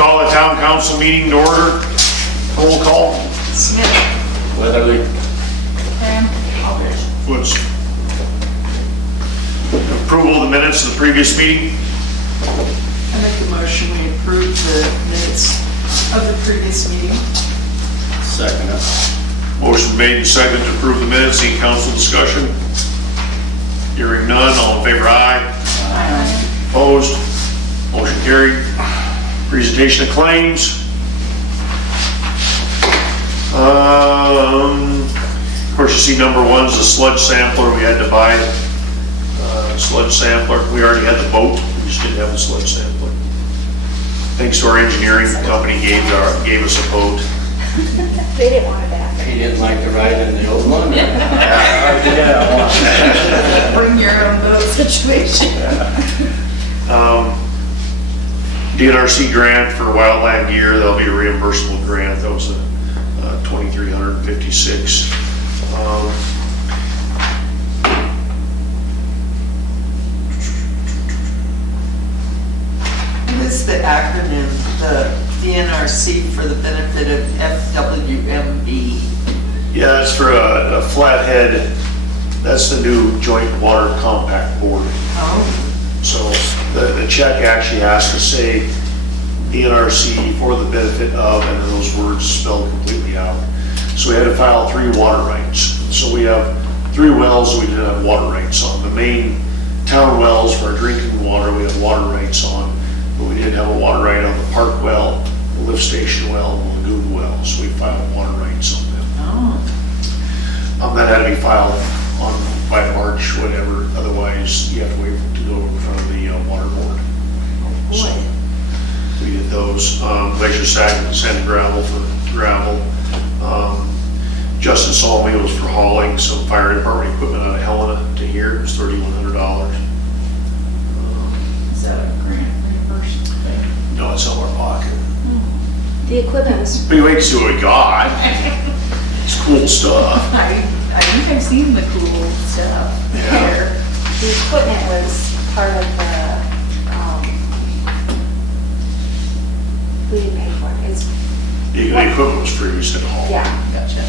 Call the town council meeting to order. Roll call. Smith. Weatherly. Graham. Woods. Approval of the minutes of the previous meeting. I make a motion we approve the minutes of the previous meeting. Second it. Motion made and seconded to approve the minutes. Any council discussion? Hearing none, all in favor, aye. Aye. Opposed? Motion carried. Presentation of claims. Of course, you see number one is the sludge sampler. We had to buy sludge sampler. We already had the boat. We just didn't have the sludge sampler. Thanks to our engineering company gave us a boat. They didn't want it back. He didn't like to ride in the old one? Bring your own boat situation. DNRC grant for wildland gear. That'll be a reimbursable grant. That was a $2,356. What is the acronym, the DNRC for the benefit of FWMB? Yeah, it's for a flathead. That's the new joint water compact board. Oh, So the check actually has to say DNRC for the benefit of, and then those words spelled completely out. So we had to file 3 water rights. So we have 3 wells we didn't have water rights on. The main town wells for our drinking water, we have water rights on, but we didn't have a water right on the park well, the lift station well, and the lagoon well. So we filed water rights on them. oh, That had to be filed on by March, whatever. Otherwise, you have to wait to go in front of the water board. So boy. we did those. Glacier Sack and sand gravel for gravel. Justin Solomon was for hauling some fire department equipment out of Helena to here. It was $3,100. Is that a grant reimbursement thing? No, it's out of our pocket. The equipment was, But you wait to see what we got. It's cool stuff. I think I've seen the cool stuff Yeah. there. the equipment was part of the, we didn't pay for it. It's, The equipment was free. We just had to haul. yeah. Gotcha.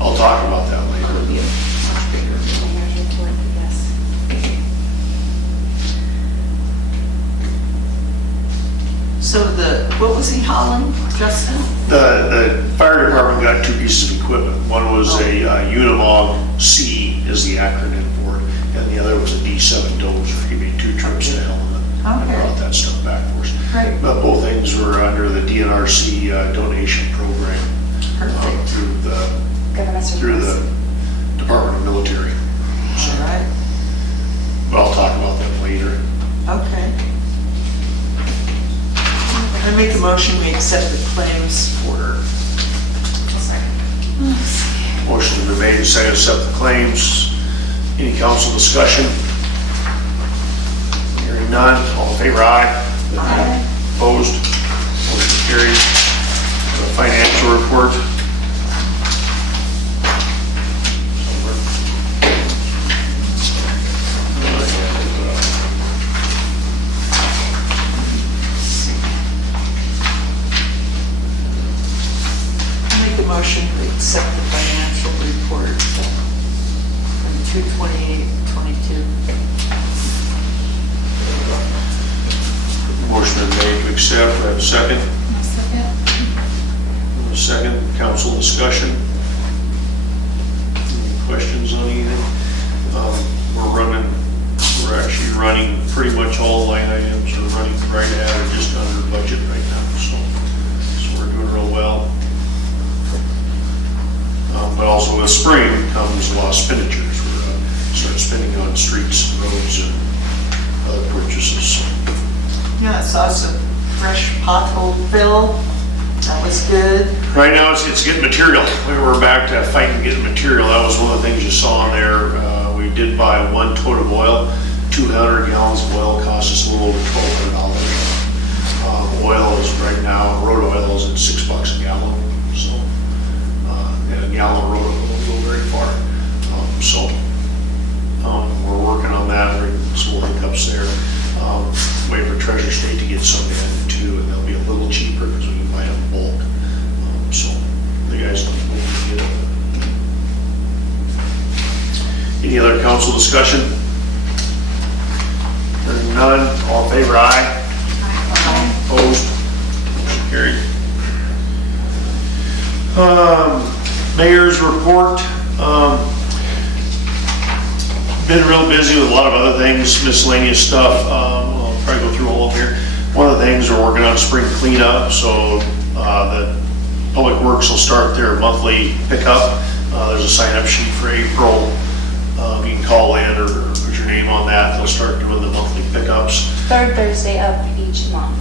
I'll talk about that later. That'll be a much bigger. And there's your report, yes. So what was he hauling, Justin? The fire department got 2 pieces of equipment. One was a Unimog C is the acronym for it, and the other was a D7 dozer. He made 2 trips to Helena and Okay. brought that stuff back for us. Great. But both things were under the DNRC donation program Perfect. Government through the surplus. Department of Military. All right. But I'll talk about them later. Okay. I make a motion, we accept the claims order. Motion has been made and seconded to accept the claims. Any council discussion? Hearing none, all in favor, aye. Aye. Opposed? Motion carried. Financial report. I make a motion, we accept the financial report from 2/28/22. Motion been made to accept. We have a second. A second. Council discussion. Any questions on anything? We're actually running pretty much all line items. We're running right at or just under budget right now, so we're doing real well. But also with spring comes a lot of expenditures. We're start spending on streets, roads, and other purchases. Yeah, I saw some fresh pothole fill. That was good. Right now, it's getting material. We're back to fighting getting material. That was one of the things you saw on there. We did buy 1 tote of oil. 200 gallons of oil cost us a little over $1,200. Oil is right now, road oil is at $6 a gallon. So, and a gallon of road oil won't go very far. We're working on that. There's some hiccups there. Wait for Treasure State to get some in too, and they'll be a little cheaper because we can buy them in bulk. So the guys don't know to get it. Any other council discussion? Hearing none, all in favor, aye. Opposed? Motion carried. Mayor's report. Been real busy with a lot of other things, miscellaneous stuff. I'll probably go through all of them here. One of the things, we're working on spring cleanup, so the Public Works will start their monthly pickup. There's a sign-up sheet for April. You can call in or put your name on that. They'll start doing the monthly pickups. Third Thursday of each month.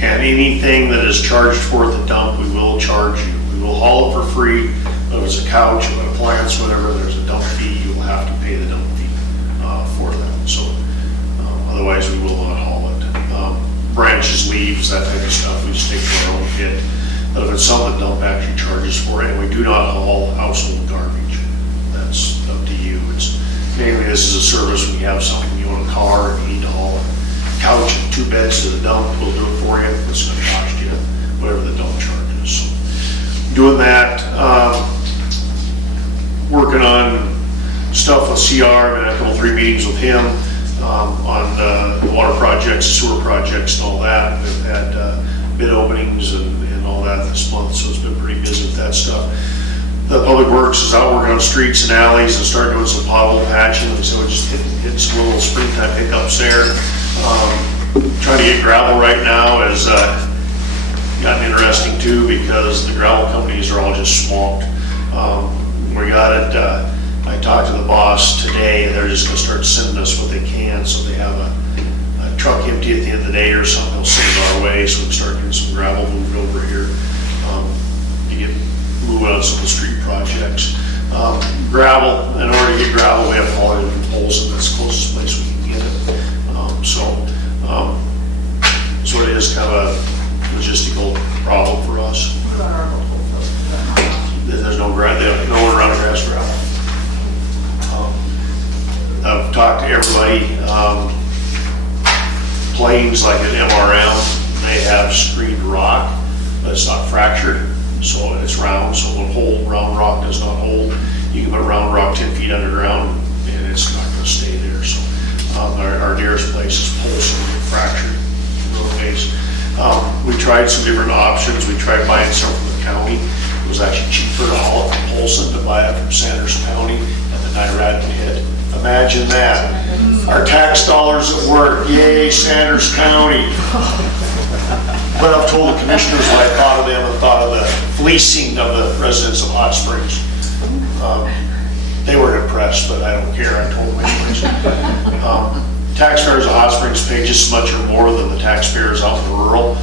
And anything that is charged for at the dump, we will charge you. We will haul it for free. If it's a couch, an appliance, whatever, there's a dump fee, you will have to pay the dump fee for that. So otherwise, we will not haul it. Branches, leaves, that type of stuff, we just take our own hit. But if it's something the dump actually charges for it, and we do not haul household garbage, that's up to you. It's mainly, this is a service when you have something, you own a car and you need to haul a couch and 2 beds to the dump, we'll do it for you. It's gonna cost you whatever the dump charge is. So, doing that, working on stuff with CR, I've had a couple, 3 meetings with him on the water projects, sewer projects and all that. We've had bid openings and all that this month, so it's been pretty busy with that stuff. The Public Works is out working on streets and alleys and starting doing some pothole patching, so we're just hitting some little springtime pickups there. Trying to get gravel right now has gotten interesting too, because the gravel companies are all just swamped. We got it, I talked to the boss today, and they're just gonna start sending us what they can, so they have a truck empty at the end of the day or something, they'll send it our way, so we can start getting some gravel moved over here to get moving on some of the street projects. Gravel, in order to get gravel, we have to haul it from Polson, that's the closest place we can get it. So it is kind of a logistical problem for us. There's no grass, they have no one around grass gravel. I've talked to everybody. Planes like an MRM, they have screened rock, but it's not fractured, so it's round, so it will hold. Round rock does not hold. You can put round rock 10 feet underground, and it's not going to stay there. So our nearest place is Polson, fractured roadways. We tried some different options. We tried buying some from the county. It was actually cheaper to haul it from Polson to buy it from Sanders County and the Nyradin hit. Imagine that. Our tax dollars at work, yay, Sanders County. But I've told the commissioners what I thought of them and thought of the fleecing of the residents of Hot Springs. They were impressed, but I don't care, I told them anyways. Taxpayers of Hot Springs pay just as much or more than the taxpayers out in rural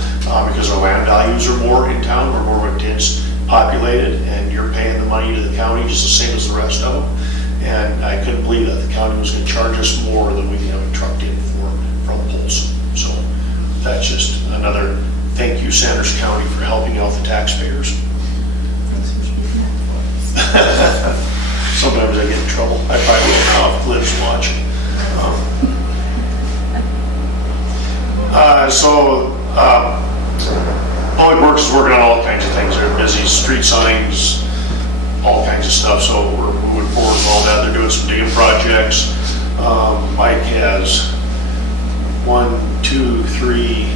because our land values are more in town, we're more dense populated, and you're paying the money to the county just the same as the rest of them. And I couldn't believe that the county was going to charge us more than we can have it trucked in from Polson. So that's just another thank you, Sanders County, for helping out the taxpayers. Sometimes I get in trouble. I probably will now if Liv's watching. Public Works is working on all kinds of things. They're busy, street signs, all kinds of stuff, so we're moving forward with all that. They're doing some digging projects. Mike has 1, 2, 3,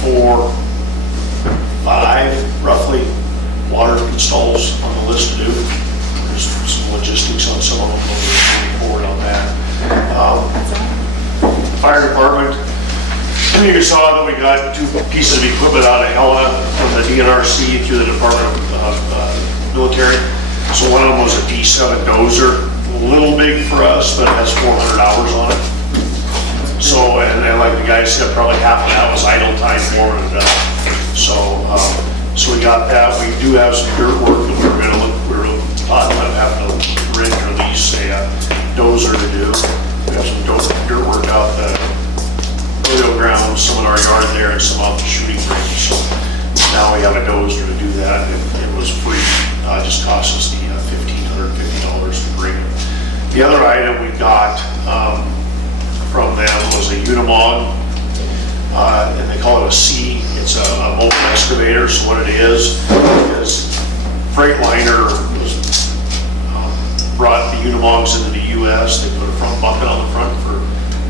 4, 5 roughly water installs on the list to do. There's some logistics on some of them, but we're moving forward on that. Fire department, you saw that we got 2 pieces of equipment out of Helena from the DNRC through the Department of Military. So one of them was a D7 dozer, a little big for us, but it has 400 hours on it. So, and like the guy said, probably half of that was idle time for it. So we got that. We do have some dirt work that we're talking about having to rent or lease a dozer to do. We have some dirt work out the rodeo grounds, some in our yard there, and some out the shooting range. So now we have a dozer to do that. It was free. It just cost us the $1,550 to bring it. The other item we got from them was a Unimog, and they call it a C. It's a mobile excavator. So what it is Freightliner was brought the Unimogs into the U.S. They put a front bucket on the front for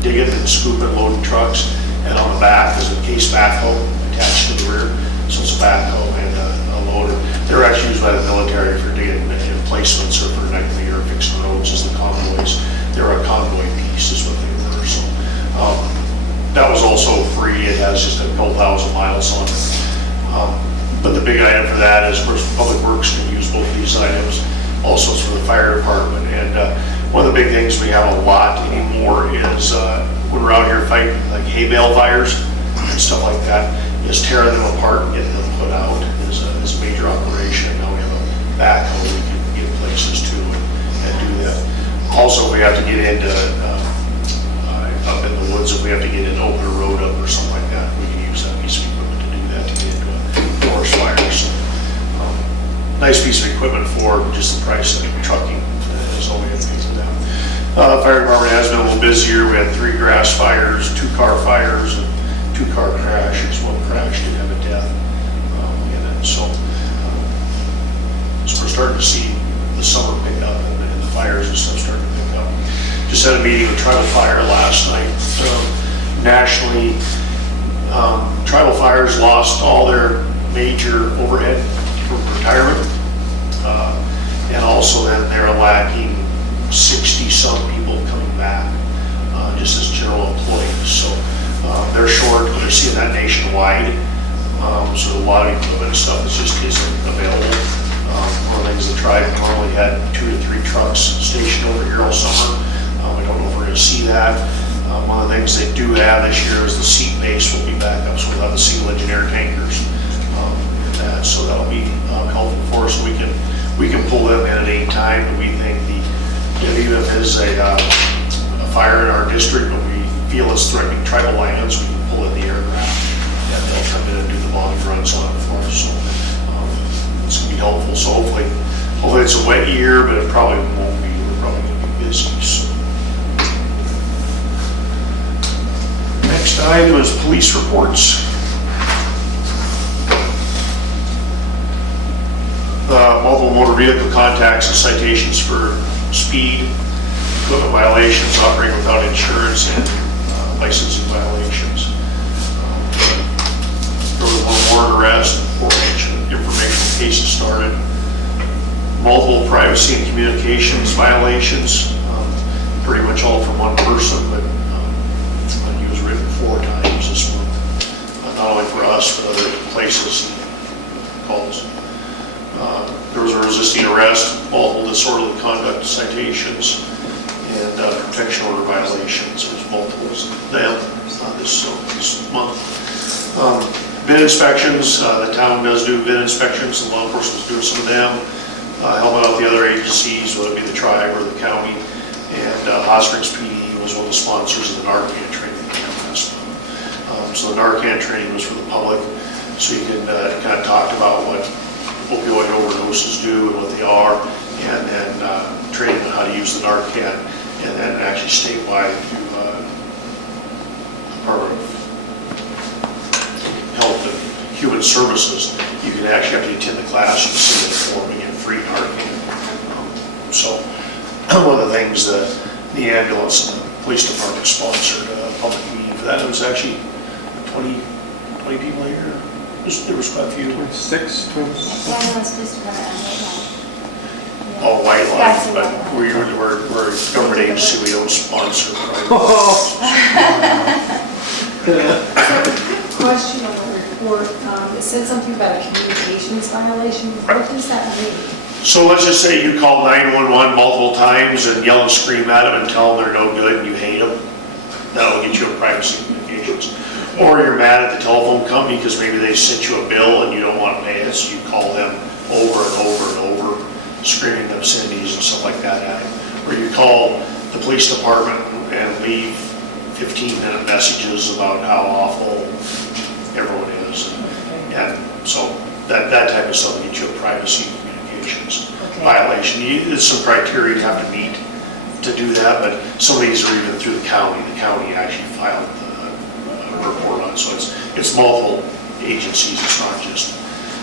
digging and scooping, loading trucks, and on the back is a case backhoe attached to the rear. So it's a backhoe and a loader. They're actually used by the military for digging emplacements or for connecting or fixing roads as the convoys. They're a convoy piece is what they were. So that was also free. It has just a couple thousand miles on it. But the big item for that is, of course, Public Works can use both of these items. Also, it's for the fire department. And one of the big things we have a lot anymore is when we're out here fighting like hay bale fires and stuff like that, is tearing them apart and getting them put out is a major operation. Now we have a backhoe we can get places to and do that. Also, we have to get into up in the woods, if we have to get in, open a road up or something like that, we can use that piece of equipment to do that, to get into a forest fire. So, nice piece of equipment for just the price of trucking is all we have to pay for that. Fire department has been a little busier. We had 3 grass fires, 2 car fires, and 2 car crashes. One crash did have a death in it. So we're starting to see the summer pick up and the fires and stuff starting to pick up. Just had a meeting with Tribal Fire last night. Nationally, Tribal Fires lost all their major overhead for retirement. And also then they're lacking 60-some people coming back just as general employees. So they're short, but they're seeing that nationwide. So a lot of equipment and stuff just isn't available. One of the things the tribe normally had 2 to 3 trucks stationed over here all summer. I don't know if we're going to see that. One of the things they do have this year is the seat base will be back up, so we'll have the single engineer tankers in that. So that'll be helpful for us. We can pull them in at any time. And we think even if there's a fire in our district, but we feel it's threatening tribal lands, we can pull in the aircraft and they'll come in and do the logging runs on it for us. So it's going to be helpful. So hopefully it's a wet year, but it probably won't be. We're probably going to be busy. So. Next item is police reports. Multiple motor vehicle contacts and citations for speed, equipment violations, operating without insurance, and licensing violations. There was 1 warrant arrest, 4 informational cases started. Multiple privacy and communications violations, pretty much all from one person, but he was written 4 times this month. Not only for us, but other places and calls. There was a resisting arrest, multiple disorderly conduct citations, and protection order violations. There's multiples of them this month. Bid inspections, the town does do bid inspections, and law enforcement's doing some of them. Helping out the other agencies, whether it be the tribe or the county. And Hot Springs PD was one of the sponsors of the Narcan training that we had last month. So the Narcan training was for the public, so you can kind of talk about what opioid overdoses do and what they are, and then training on how to use the Narcan, and then actually statewide to Department of Health and Human Services, you can actually have to attend the class and see the form and get free Narcan. So one of the things that the ambulance and the police department sponsored a public meeting for that. It was actually 20 people here. There was quite a few. 26, 20. Ambulance, police department, and White Line. All white That's line, a but white line. we're a government agency, we don't sponsor private. Question on the report, it said something about a communications violation. What does that mean? So let's just say you call 911 multiple times and yell and scream at them and tell them they're no good and you hate them. That'll get you in privacy communications. Or you're mad at the telephone company because maybe they sent you a bill and you don't want to pay it, so you call them over and over and over, screaming obscenities and stuff like that at them. Or you call the police department and leave 15-minute messages about how awful everyone is. And so that type of stuff will get you a privacy communications violation. There's some criteria you have to meet to do that, but some of these are even through the county. The county actually filed on. So it's multiple agencies, it's not just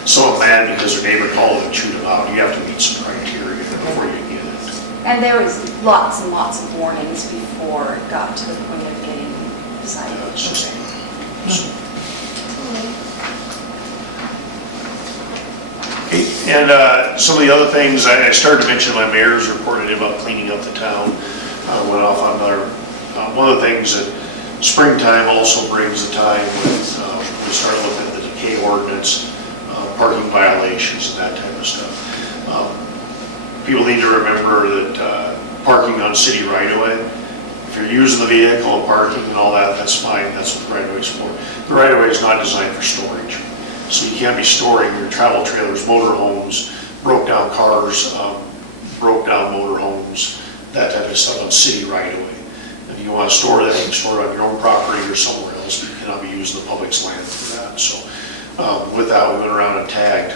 someone mad because their neighbor called and chewed them out. You have to meet some criteria before you get it. And there was lots and lots of warnings before it got to the point of getting cited. It's just- Okay, and some of the other things, I started to mention my mayor's report about cleaning up the town. Went off on another, one of the things that springtime also brings the time when we start looking at the decay ordinance, parking violations and that type of stuff. People need to remember that parking on city right-of-way, if you're using the vehicle and parking and all that, that's fine, that's what the right-of-way is for. The right-of-way is not designed for storage. So you can't be storing your travel trailers, motorhomes, broke down cars, broke down motorhomes, that type of stuff on city right-of-way. If you want to store that, you can store it on your own property or somewhere else, but you cannot be using the public's land for that. So with that, we went around and tagged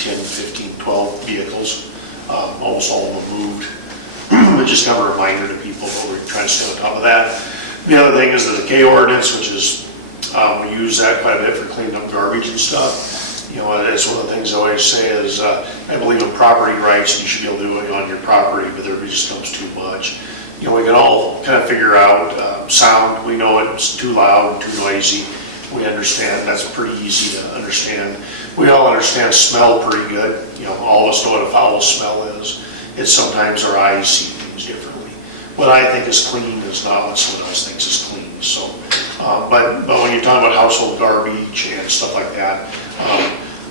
10, 15, 12 vehicles. Almost all of them moved. But just kind of a reminder to people that we're trying to stay on top of that. The other thing is the decay ordinance, which is, we use that quite a bit for cleaning up garbage and stuff. You know, it's one of the things I always say is, I believe in property rights, you should be able to do it on your property, but there just comes too much. You know, we can all kind of figure out sound. We know it's too loud, too noisy. We understand, that's pretty easy to understand. We all understand smell pretty good. You know, all of us know what a foul smell is. It's sometimes our eyes see things differently. What I think is clean is not what someone else thinks is clean. So, but when you're talking about household garbage and stuff like that,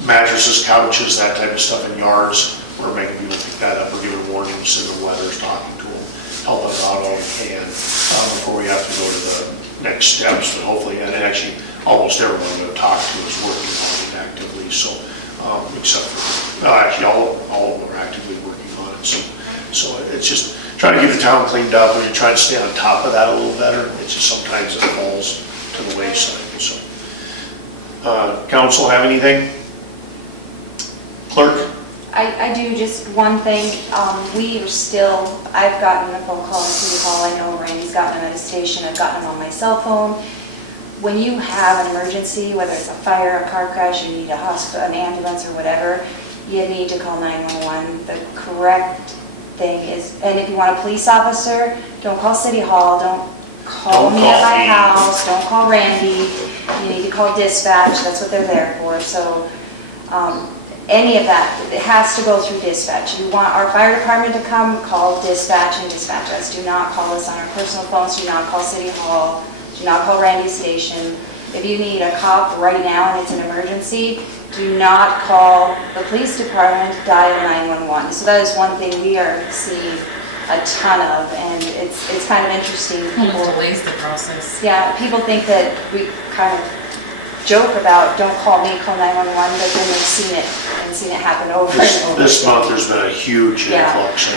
mattresses, couches, that type of stuff in yards, we're making people pick that up. We're giving warnings, sending letters, talking to them, helping them out all we can before we have to go to the next steps. But hopefully, and actually, almost everyone we've talked to is working on it actively. So, except for actually all of them are actively working on it. So it's just trying to keep the town cleaned up. When you're trying to stay on top of that a little better, it's just sometimes it falls to the wayside. So, council have anything? Clerk? I do just one thing. We are still, I've gotten a phone call in City Hall. I know Randy's gotten them at a station. I've gotten them on my cell phone. When you have an emergency, whether it's a fire, a car crash, you need a hospital, an ambulance or whatever, you need to call 911. The correct thing is, and if you want a police officer, don't call City Hall, don't call me at my house, don't call Randy. You need to call dispatch, that's what they're there for. So any of that, it has to go through dispatch. You want our fire department to come, call dispatch and dispatch us. Do not call us on our personal phones, do not call City Hall, do not call Randy's station. If you need a cop right now and it's an emergency, do not call the police department, dial 911. So that is one thing we are seeing a ton of, and it's kind of interesting. People delays the process. Yeah, people think that we kind of joke about, don't call me, call 911, but then they've seen it happen over and over. This month, there's been a huge Yeah. influx,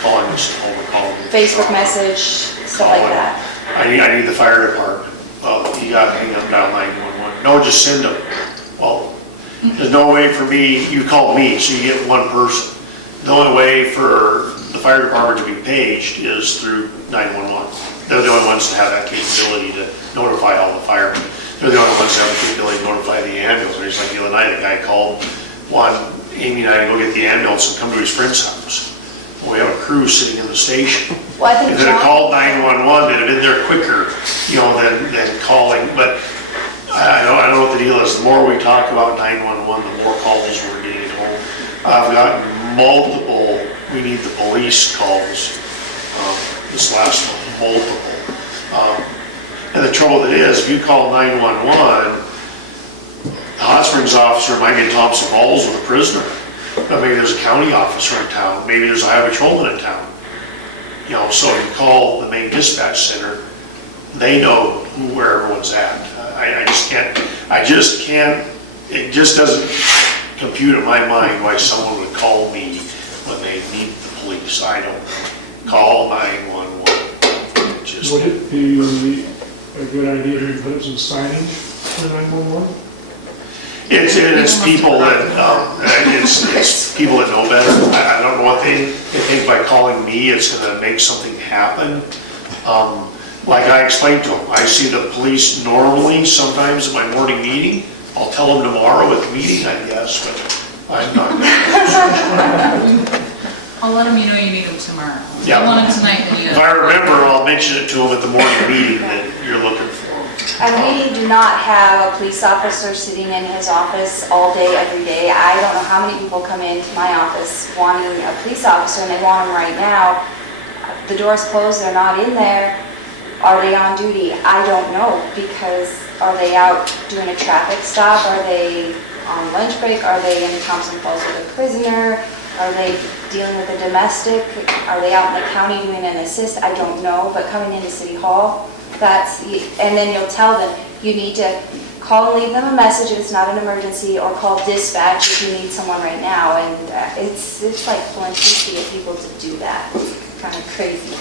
calling us, calling. Facebook message, stuff like that. I need the fire department. Well, you got to hang up, dial 911. No, just send them. Well, there's no way for me, you call me, so you get one person. The only way for the fire department to be paged is through 911. They're the only ones that have that capability to notify all the firemen. They're the only ones that have the capability to notify the ambulance. It's like the other night, a guy called, Amy and I to go get the ambulance and come to his friend's house. Well, we have a crew sitting in the station. Well, I think If they'd have John, called 911, they'd have been there quicker, than calling. But I don't know what the deal is. The more we talk about 911, the more calls we're getting at home. I've gotten multiple, we need the police calls this last month, multiple. And the trouble with it is, if you call 911, the Hot Springs officer might be in Thompson Falls with a prisoner. But maybe there's a county officer in town, maybe there's a highway patrolman in town. So you call the main dispatch center, they know where everyone's at. I just can't, it just doesn't compute in my mind why someone would call me when they need the police. I don't call 911. Would it be a good idea to put up some signage for 911? It's people that, it's people that know better. I don't know what they think by calling me, it's gonna make something happen. like I explained to them, I see the police normally, sometimes at my morning meeting. I'll tell them tomorrow at the meeting, I guess, but I'm not. I'll let them, you know you need them tomorrow. If you Yeah. want them tonight, then you. If I remember, I'll mention it to them at the morning meeting that you're looking for them. And we do not have a police officer sitting in his office all day, every day. I don't know how many people come into my office wanting a police officer and they want him right now. The door's closed, they're not in there. Are they on duty? I don't know, because are they out doing a traffic stop? Are they on lunch break? Are they in Thompson Falls with a prisoner? Are they dealing with a domestic? Are they out in the county doing an assist? I don't know, but coming into City Hall, and then you'll tell them, you need to call and leave them a message if it's not an emergency, or call dispatch if you need someone right now, and it's like pulling teeth to get people to do that. It's kind of crazy.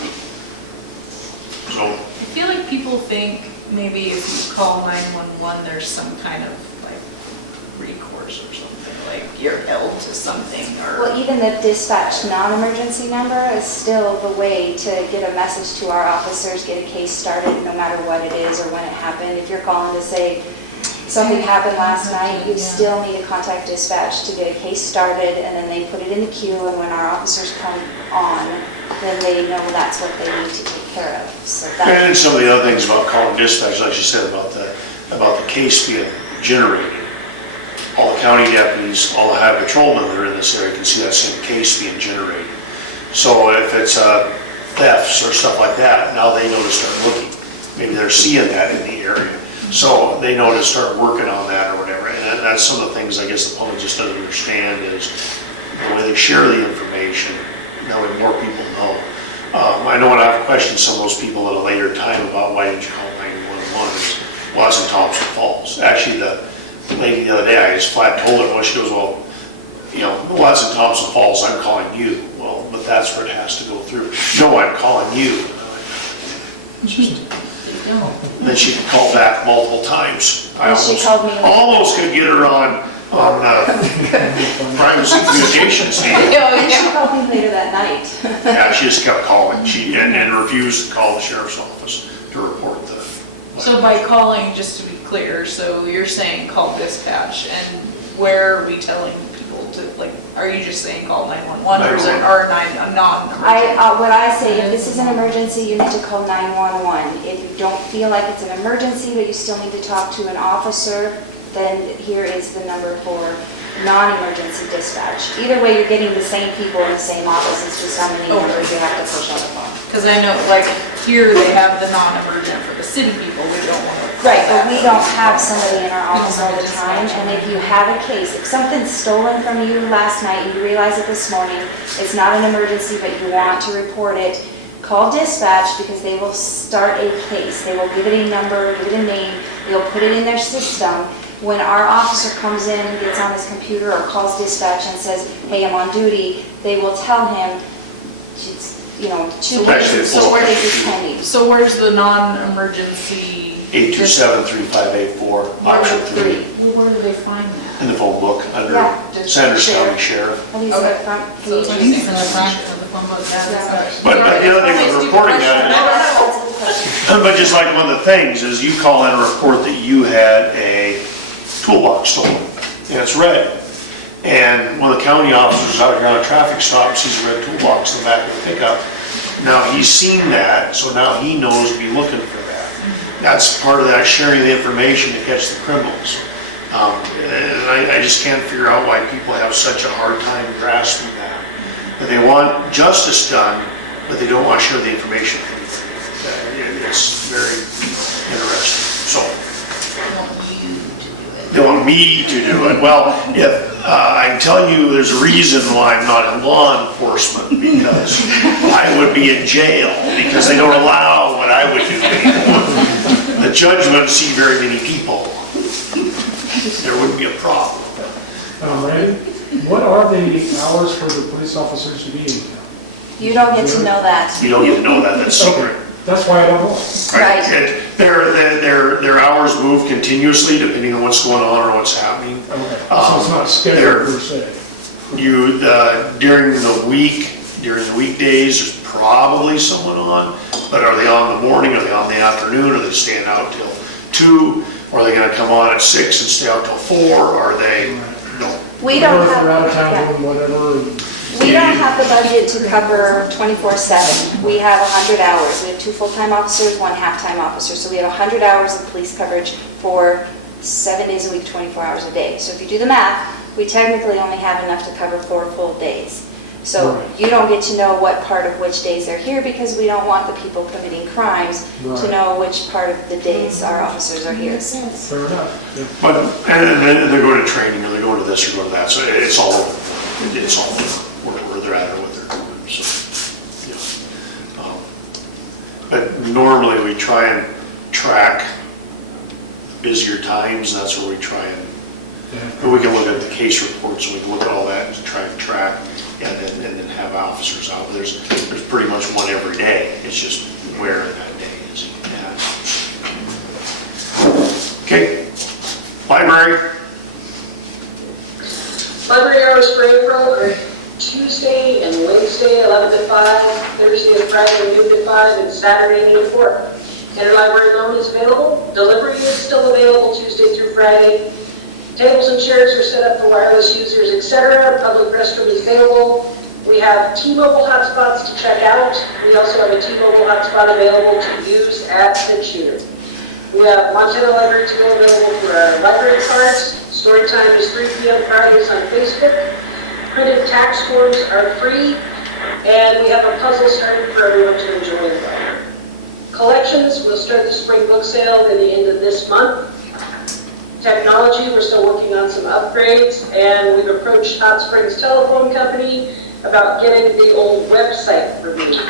So, I feel like people think maybe if you call 911, there's some kind of like recourse or something, like you're held to something Well, or. even the dispatch non-emergency number is still the way to get a message to our officers, get a case started, no matter what it is or when it happened. If you're calling to say something happened last night, you Yeah. still need to contact dispatch to get a case started, and then they put it in the queue, and when our officers come on, then they know that's what they need to take care of. So and then that's, some of the other things about calling dispatch, like you said, about the case being generated. All the county deputies, all the highway patrolmen that are in this area can see that same case being generated. So if it's thefts or stuff like that, now they know to start looking. Maybe they're seeing that in the area. So they know to start working on that or whatever. And that's some of the things I guess the public just doesn't understand is the way they share the information, that way more people know. I know when I've questioned some of those people at a later time about why didn't you call 911, well, it's in Thompson Falls. Actually, the lady the other day, I just flat told her, well, she goes, well, it's in Thompson Falls, I'm calling you. Well, but that's where it has to go through. No, I'm calling you. They don't. And then she called back multiple times. I And she called me- almost could get her on privacy communications team. and she called me later that night. Yeah, she just kept calling, and refused to call the sheriff's office to report the. So by calling, just to be clear, so you're saying call dispatch, and where are we telling people to, like, are you just saying call 911 or is there a non-emergency? What I say, if this is an emergency, you need to call 911. If you don't feel like it's an emergency, but you still need to talk to an officer, then here is the number for non-emergency dispatch. Either way, you're getting the same people in the same office, it's just how many numbers you have to push on the phone. Because I know, like, here they have the non-emergent for the city people, we don't want to. Right, but we don't have somebody in our office all the time, and if you have a case, if something's stolen from you last night, and you realize it this morning, it's not an emergency, but you want to report it, call dispatch, because they will start a case. They will give it a number, give it a name, they'll put it in their system. When our officer comes in, gets on his computer or calls dispatch and says, hey, I'm on duty, they will tell him, two cases, So where- cases pending. So where's the non-emergency? 827-3584, option 3, Well, where do they find that? in the phone book, under Yeah. Sanders County Sheriff. Are these the front So it's pages? in the front of the phone book, Yeah. But the other thing with reporting that, but just like one of the things is you call in a report that you had a toolbox stolen, and it's red. And one of the county officers out here on a traffic stop sees a red toolbox in the back of the pickup. Now, he's seen that, so now he knows to be looking for that. That's part of that sharing the information to catch the criminals. And I just can't figure out why people have such a hard time grasping that. That they want justice done, but they don't want to share the information with anybody. It's very interesting, so. They want me to do it. Well, if, I'm telling you, there's a reason why I'm not in law enforcement, because I would be in jail, because they don't allow what I would do anymore. The judge wouldn't see very many people. There wouldn't be a problem. Randy, what are the hours for the police officers to be in town? You don't get to know that. You don't even know that, that's secret. That's why I don't know. Right. And their hours move continuously depending on what's going on or what's happening. Okay. So it's not scheduled per se. During the week, during the weekdays, there's probably someone on, but are they on the morning, are they on the afternoon, are they staying out till 2? Are they gonna come on at 6 and stay out till 4? Are they, no. We don't Or if have, they're out of town yeah. doing whatever, and We don't have the budget to cover 24/7. We have 100 hours. We have 2 full-time officers, 1 half-time officer. So we have 100 hours of police coverage for 7 days a week, 24 hours a day. So if you do the math, we technically only have enough to cover 4 full days. So Right. you don't get to know what part of which days they're here because we don't want the people committing crimes to Right. know which part of the days our officers are here. Makes sense. fair enough. Yeah. But, and then they go to training, or they go to this, or go to that, so it's all where they're at or what they're doing, so, yeah. But normally we try and track busier times, that's where we try and we can look at the case reports, and we can look at all that and try and track, and then have officers out. There's pretty much one every day, it's just where that day is. Okay, library, Library hours for April are Tuesday and Wednesday, 11 to 5, Thursday and Friday, noon to 5, and Saturday, noon to 4. Interlibrary loan is available. Delivery is still available Tuesday through Friday. Tables and chairs are set up for wireless users, etc. Public restroom is available. We have T-Mobile hotspots to check out. We also have a T-Mobile hotspot available to use at the shooter. We have Montana Library to go available for our library cards. Story time is 3 p.m. Fridays on Facebook. Printed tax forms are free. And we have a puzzle starting for everyone to enjoy in the library. Collections, we'll start the spring book sale at the end of this month. Technology, we're still working on some upgrades, and we've approached Hot Springs Telephone Company about getting the old website removed.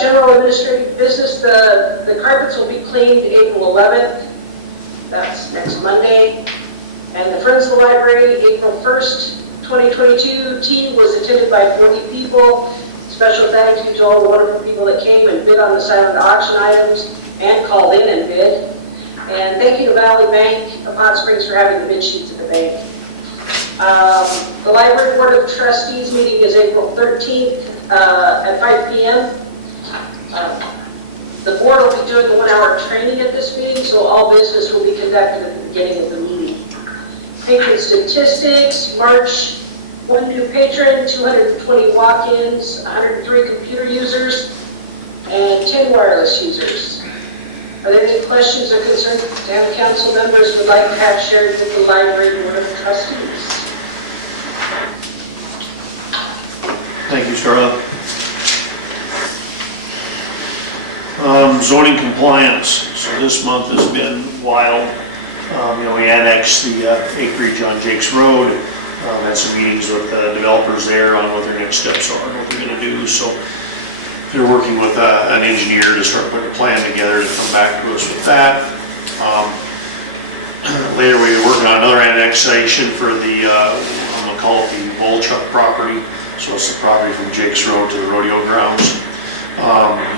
General administrative business, the carpets will be cleaned April 11th. That's next Monday. And the Friends of the Library, April 1st, 2022. Tea was attended by 40 people. Special thank you to all the wonderful people that came and bid on the silent auction items and called in and bid. And thank you to Valley Bank of Hot Springs for having the bid sheets at the bank. The Library Board of Trustees meeting is April 13th at 5 p.m. The board will be doing a 1-hour training at this meeting, so all business will be conducted at the beginning of the meeting. Patron statistics, March, 1 new patron, 220 walk-ins, 103 computer users, and 10 wireless users. Are there any questions or concerns that town council members would like to have shared with the Library Board of Trustees? thank you, Charlotte. Zoning compliance, so this month has been wild. We annexed the acreage on Jake's Road, had some meetings with developers there on what their next steps are and what they're gonna do, so they're working with an engineer to start putting a plan together to come back to us with that. Later, we were working on another annexation for the, I'm gonna call it the Volchuk property, so it's the property from Jake's Road to the rodeo grounds.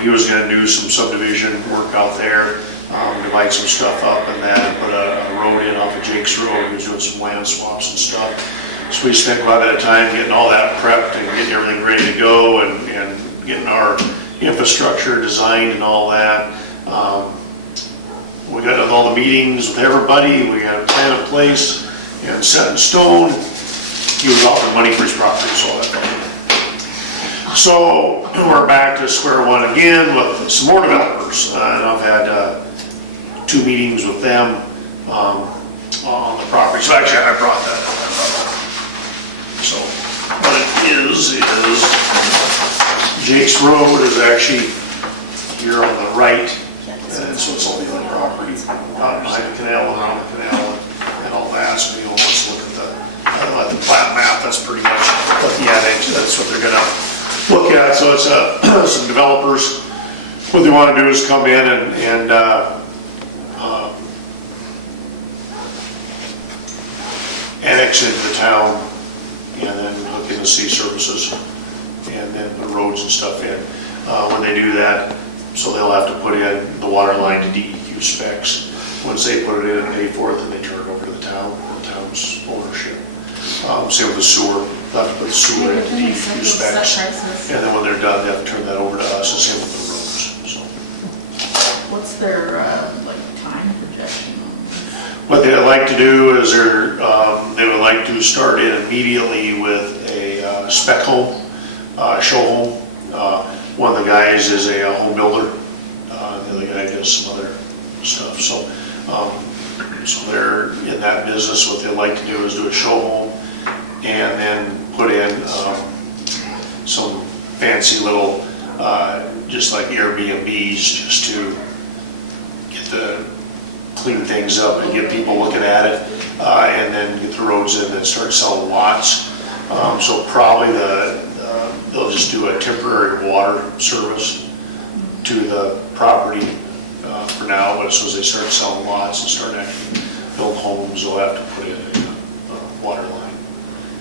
He was gonna do some subdivision work out there, divide some stuff up and then put a road in off of Jake's Road. He was doing some land swaps and stuff. So we spent quite a bit of time getting all that prepped and getting everything ready to go and getting our infrastructure designed and all that. We got all the meetings with everybody. We got a plan in place and set in stone. He was offering money for his property, so all that. So we're back to square one again with some more developers. And I've had 2 meetings with them on the property. So actually, I brought that up. So what it is Jake's Road is actually here on the right. And so it's all the other property out behind the canal and around the canal and all that. So you'll want to look at the plat map. That's pretty much what the annex, that's what they're gonna look at. So it's some developers, what they want to do is come in and annex into the town and then hook in the city services and then the roads and stuff in. When they do that, so they'll have to put in the water line to DEQ specs. Once they put it in and pay for it, then they turn it over to the town's ownership. Same with the sewer. they'll have to put sewer in, Maybe DEQ set specs. prices. And then when they're done, they have to turn that over to us, and same with the roads, so. What's their, like, time projection? What they'd like to do is they would like to start in immediately with a spec home, show home. One of the guys is a home builder, the other guy does some other stuff, so they're in that business. What they'd like to do is do a show home and then put in some fancy little, just like Airbnbs, just to clean things up and get people looking at it, and then get the roads in and start selling lots. So probably they'll just do a temporary water service to the property for now, but as soon as they start selling lots and start actually build homes, they'll have to put in a water line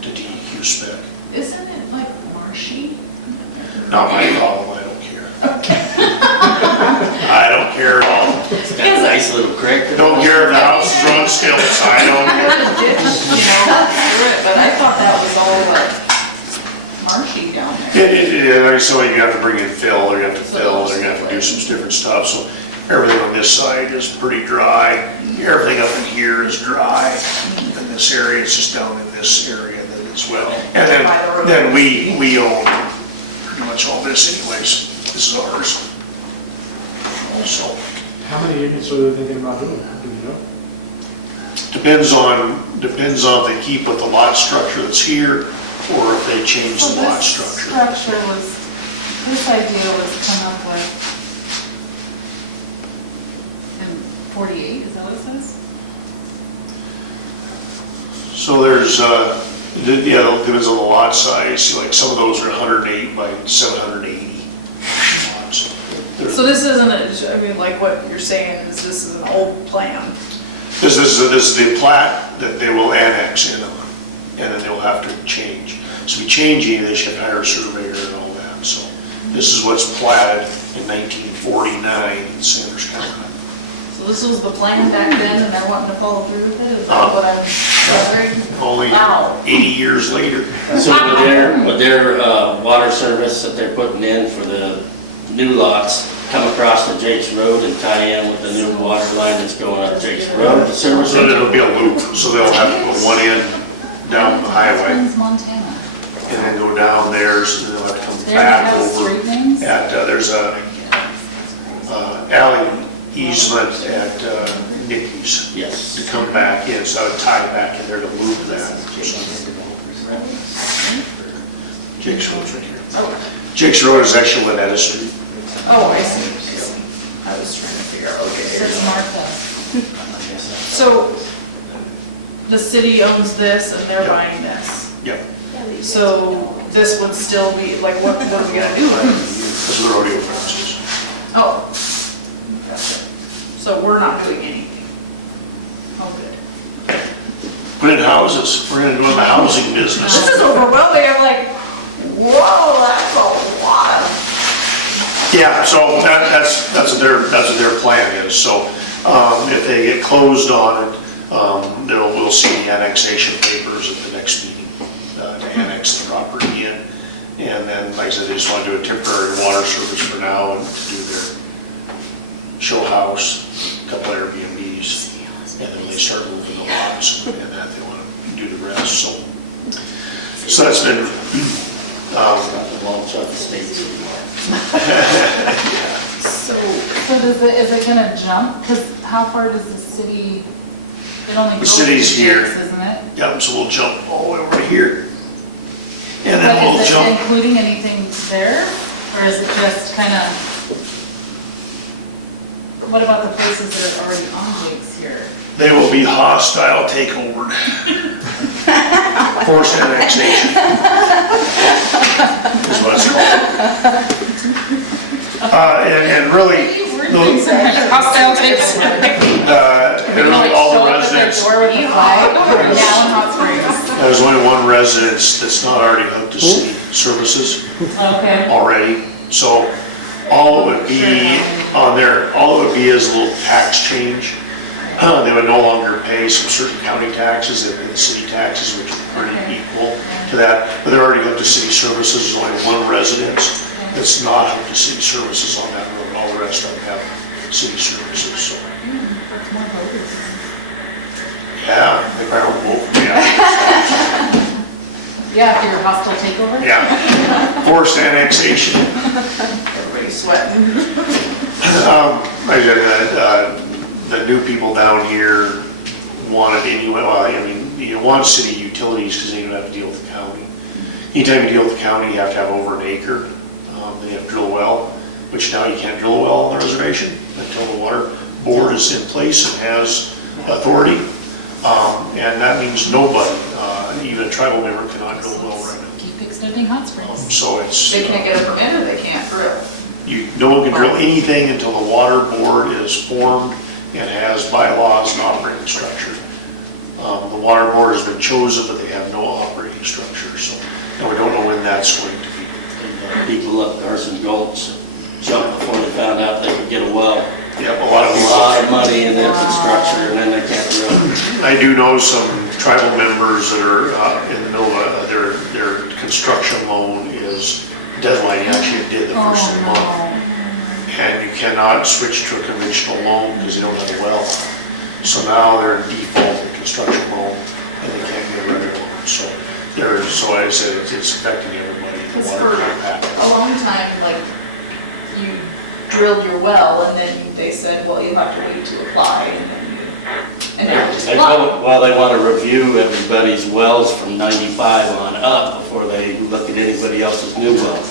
to DEQ spec. Isn't it like marshy? Not my problem, I don't care. I don't care at all. It's got a nice little creek. Don't care if the house is on stilts, I don't care. But I thought that was all like marshy down there. So you have to bring in fill, they're gonna have to fill, they're gonna have to do some different stuff, so everything on this side is pretty dry. Everything up in here is dry. In this area, it's just down in this area that it's well. And then we own pretty much all this anyways, this is ours. So, How many units are they thinking about doing? Do you know? depends on if they keep with the lot structure that's here, or if they change the lot structure. This idea was come up with in 48, is that what it says? So there's, yeah, it depends on the lot size, like some of those are 108 by 780 lots. So this isn't, I mean, like what you're saying is this is an old plan. This is the plat that they will annex in on, and then they'll have to change. So we change it, they should hire a surveyor and all that, so. This is what's platted in 1949 in Sanders County. So this was the plan back then and they're wanting to follow through with it? Is that what I'm gathering? Only Wow. 80 years later. So with their water service that they're putting in for the new lots, come across the Jake's Road and tie in with the new water line that's going up Jake's Road, the service. So it'll be a loop, so they'll have to put one in down the highway, Springs, Montana. and then go down theirs, and they'll have to come There back it has over. street names? There's a alley easement at Nicky's Yes. to come back in, so I would tie back in there to loop that. Jake's Road's right here. Oh, Jake's Road is actually Lynetta Street. oh, I see. I was trying to figure out, okay. Says Martha. So the city owns this and they're buying this. Yep, So this would still be, like, what are we gonna do with it? that's where the rodeo fences. Oh. Gotcha. So we're not doing anything. Oh, good. Put in houses, we're gonna go in the housing business. This is overwhelming. I'm like, whoa, that's a lot of. Yeah, so that's what their plan is, so, if they get closed on it, we'll see the annexation papers at the next meeting, to annex the property in. And then, like I said, they just want to do a temporary water service for now and to do their show house, a couple Airbnbs. And then when they start moving the lots and that, they want to do the rest, so that's been, Launch out the states. So is it gonna jump? Because how far does the city, it only The goes city's to here. Jake's, isn't it? yeah, so we'll jump all the way over here. And then But we'll is it jump. including anything there? Or is it just kind of, what about the places that are already on Jake's here? They will be hostile takeover. Forced annexation. Is what it's called. And really, Hostile takes. and really all the residents, Door with the flag, now in Hot Springs. there's only one residence that's not already hooked to city services Okay. already. So all it would be on there, all it would be is a little tax change. They would no longer pay some certain county taxes, they pay the city taxes, which are pretty equal to that. But they're already up to city services, there's only one residence that's not up to city services on that road. All the rest of them have city services, so. That's more voters. Yeah, they probably don't vote for me. Yeah, for your hostile takeover? Yeah, forced annexation. Everybody's sweating. The new people down here wanted anyway, well, I mean, you want city utilities because then you don't have to deal with the county. Anytime you deal with the county, you have to have over an acre. Then you have to drill a well, which now you can't drill a well on the reservation until the water board is in place and has authority. And that means nobody, even a tribal member cannot drill a well right now. Keep extending hot springs. So it's. They can't get a permit or they can't drill. No one can drill anything until the water board is formed and has bylaws and operating structure. The water board has been chosen, but they have no operating structure, so, and we don't know when that's going to be. People up Carson Gulch jumped before they found out they could get a well. Yep, a lot A lot of money in infrastructure, and then they can't drill. I do know some tribal members that are in the middle of, their construction loan is deadline, actually it did the first of the month. And you cannot switch to a conventional loan because you don't have a well. So now they're in default in construction loan and they can't get a regular loan. So I said it's affecting everybody. The Because water for impact. a long time, like, you drilled your well and then they said, well, you have to wait to apply and then you, and now just apply. Well, they want to review everybody's wells from 95 on up before they look at anybody else's new well.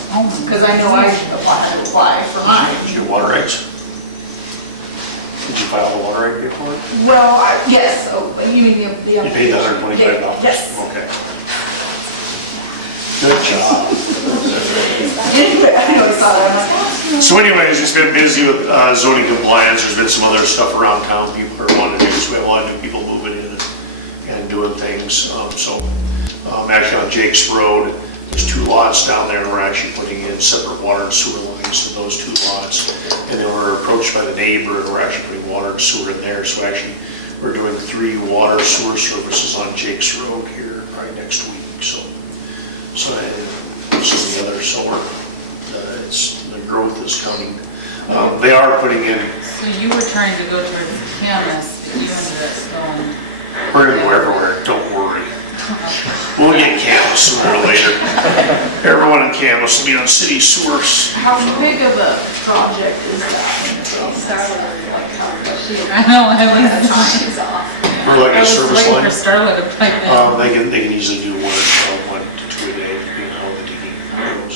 Because I know I had to apply for mine. Did you get water rights? Did you file the water right report? Well, yes, oh, you mean the. You paid the $125? Yes. Okay. Good job. I know, I saw that. So anyways, it's been busy with zoning compliance. There's been some other stuff around town people are wanting to do. So we have a lot of new people moving in and doing things. Actually on Jake's Road, there's 2 lots down there. We're actually putting in separate water and sewer lines in those 2 lots. And then we're approached by the neighbor and we're actually putting water and sewer in there. So actually, we're doing 3 water sewer services on Jake's Road here probably next week. So this is the other, so the growth is coming. They are putting in, So you were trying to go towards Camas, but you ended up going. we're gonna go everywhere, don't worry. We'll get Camas sooner or later. Everyone in Camas will be on city sewers. How big of a project is that? I know, I was Time's off. We're like I a was service waiting line. for Starla to pipe in. They can easily do 1 to 2 a day, depending on how the digging goes.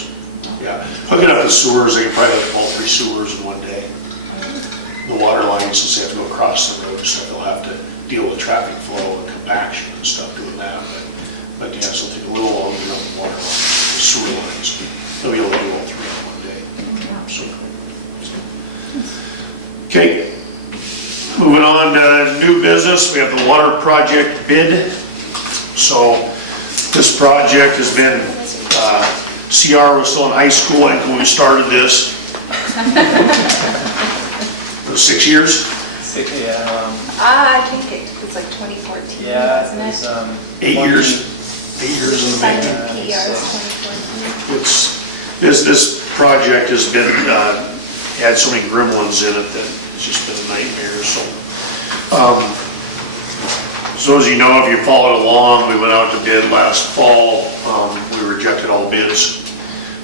Yeah, hooking up the sewers, they can probably hook up all 3 sewers in 1 day. The water lines, since they have to go across the road and stuff, they'll have to deal with traffic flow and compaction and stuff doing that. But yeah, so it'll take a little longer to run the water lines, the sewer lines. They'll be able to do all 3 in 1 day. So. Okay. Moving on to new business, we have the water project bid. So this project has been, CR was still in high school, I think when we started this. It was 6 years? I think it was like 2014, Yeah, wasn't it was, it? 8 years. 8 years in the Signed making. in PRs 2014. This project has been, had so many gremlins in it that it's just been a nightmare, so. So as you know, if you followed along, we went out to bid last fall. We rejected all bids.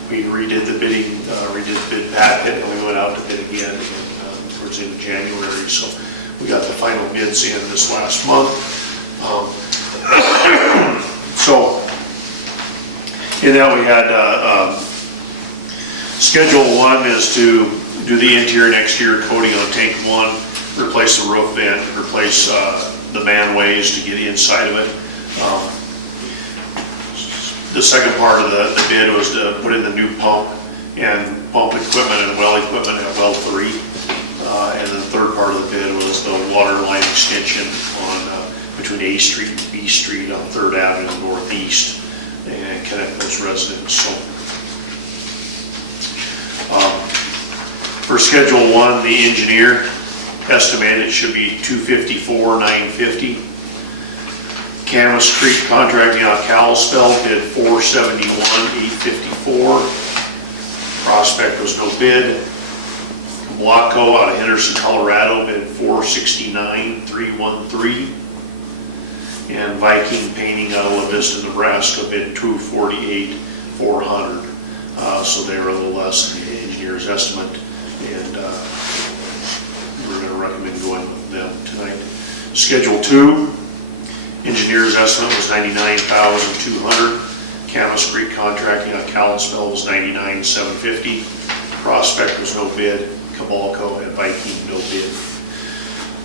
We redid the bidding, redid the bid packet, and we went out to bid again towards the end of January. So we got the final bids in this last month. So in that we had, schedule 1 is to do the interior and exterior coating on tank 1, replace the roof vent, replace the manways to get inside of it. The second part of the bid was to put in the new pump and pump equipment and well equipment at well 3. And the third part of the bid was the water line extension on between A Street and B Street on 3rd Avenue Northeast and connect those residents. So for schedule 1, the engineer estimated it should be $254,950. Camas Creek Contracting out of Kalispell bid $471,854. Prospect was no bid. Waco out of Henderson, Colorado bid $469,313. And Viking Painting out of La Vista, Nebraska bid $248,400. So they were a little less than the engineer's estimate, and we're going to recommend going with them tonight. Schedule 2, engineer's estimate was $99,200. Camas Creek Contracting out of Kalispell was $99,750. Prospect was no bid. Cabalco and Viking no bid.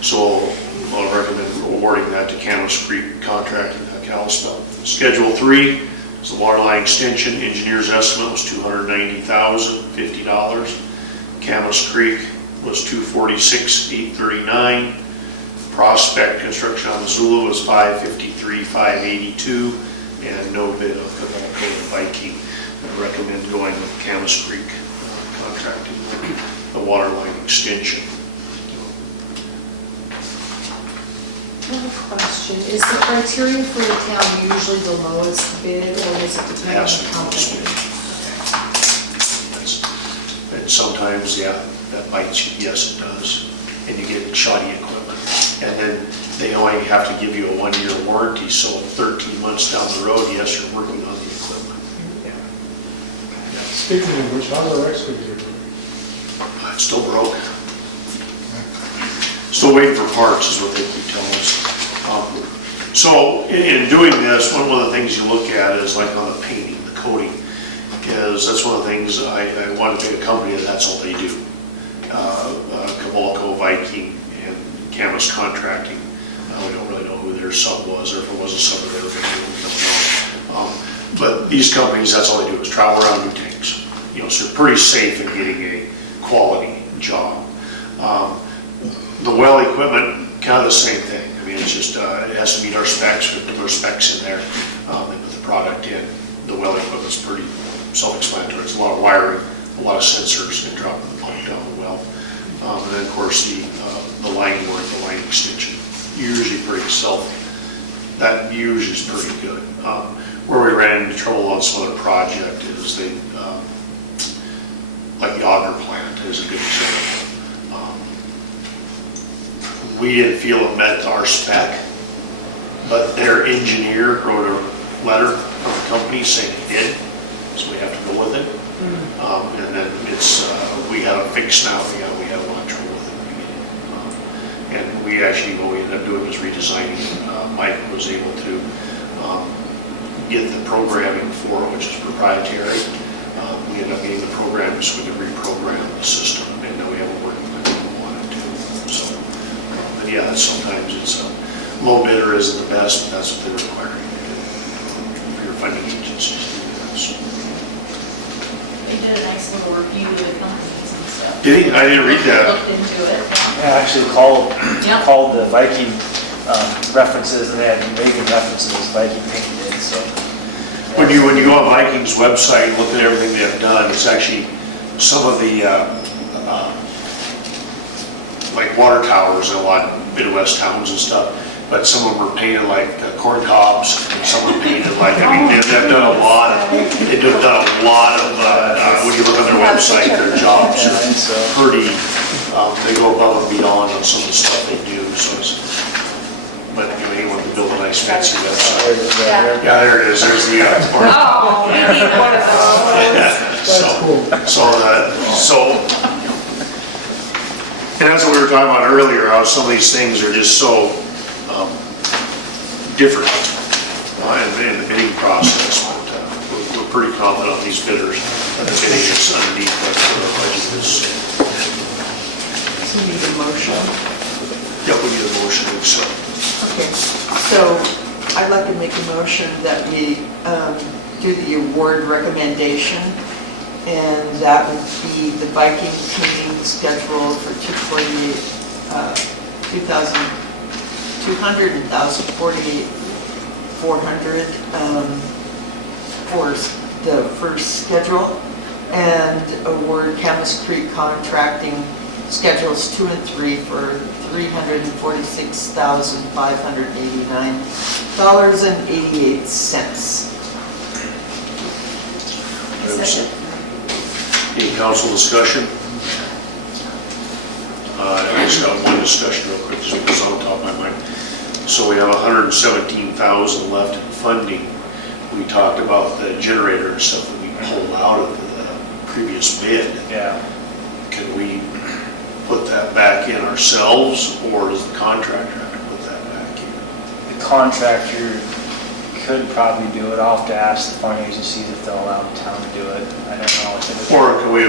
So I'll recommend awarding that to Camas Creek Contracting out of Kalispell. Schedule 3 is the water line extension. Engineer's estimate was $290,050. Camas Creek was $246,839. Prospect Construction on Missoula was $553,582, and no bid on Cabalco and Viking. I recommend going with Camas Creek Contracting, the water line extension. I have a question. Is the criteria for the town usually the lowest bid, or is it depending on Yes, the company? and sometimes, yeah, that bites you, yes it does, and you get shoddy equipment. And then they only have to give you a 1-year warranty, so 13 months down the road, yes, you're working on the equipment. Speaking of which, how's our excavator doing? It's still broke. Still waiting for parts is what they keep telling us. So in doing this, one of the things you look at is like on the painting, the coating, is that's one of the things I want to be a company that's all they do. Cabalco, Viking, and Camas Contracting. We don't really know who their sub was, or if it was a sub or they were going to do, we don't know. But these companies, that's all they do is travel around new tanks. You know, so they're pretty safe in getting a quality job. The well equipment, kind of the same thing. I mean, it's just, it has to meet our specs, we put our specs in there, they put the product in. The well equipment's pretty self-explanatory. It's a lot of wiring, a lot of sensors, and dropping the pump down the well. And then, of course, the lining work, the line extension, usually pretty that usually is pretty good. Where we ran into trouble on some other project is they, like the auger plant is a good example. We didn't feel it met our spec, but their engineer wrote a letter from the company saying it did, so we have to go with it. And then it's, we have it fixed now, we have a lot of trouble with it. And we actually, what we ended up doing was redesigning it. Mike was able to get the programming for it, which is proprietary. We ended up getting the programming so we could reprogram the system, and now we have a working like we wanted to. So, but yeah, sometimes it's a low bidder isn't the best, but that's what they're requiring for your funding agencies to do that. So. They did a nice little review of the companies and stuff. Did he? I didn't read that. Looked into it. I actually called Yeah. the Viking references, and they had Reagan references, Viking painted it, so. When you go on Viking's website and look at everything they have done, it's actually some of the like water towers in a lot of Midwest towns and stuff, but some of them are painted like corn cobs, and some are painted like, I mean, they've done a lot of, when you look on their website, their jobs are pretty, they go above and beyond on some of the stuff they do, so it's, but you know, anyone can build a nice fancy website. Yeah, there it is, there's the, Oh, we need one of those. And that's what we were talking about earlier, how some of these things are just so different in the bidding process, but we're pretty confident on these bidders that the bidding is underneath what our budget is. So we need a motion. Yeah, we need a motion, so. Okay, so I'd like to make a motion that we do the award recommendation, and that would be the Viking painting schedule for 248, 2,200 and 1,048,400 for the first schedule, and award Camas Creek Contracting Schedules 2 and 3 for $346,589.88. Any council discussion? I just got one discussion real quick, just because on top of my mind. So we have 117,000 left in funding. We talked about the generator and stuff that we pulled out of the previous bid. Yeah. Can we put that back in ourselves, or does the contractor have to put that back in? The contractor could probably do it. I'll have to ask the fund agencies if they'll allow the town to do it. I don't know. Or we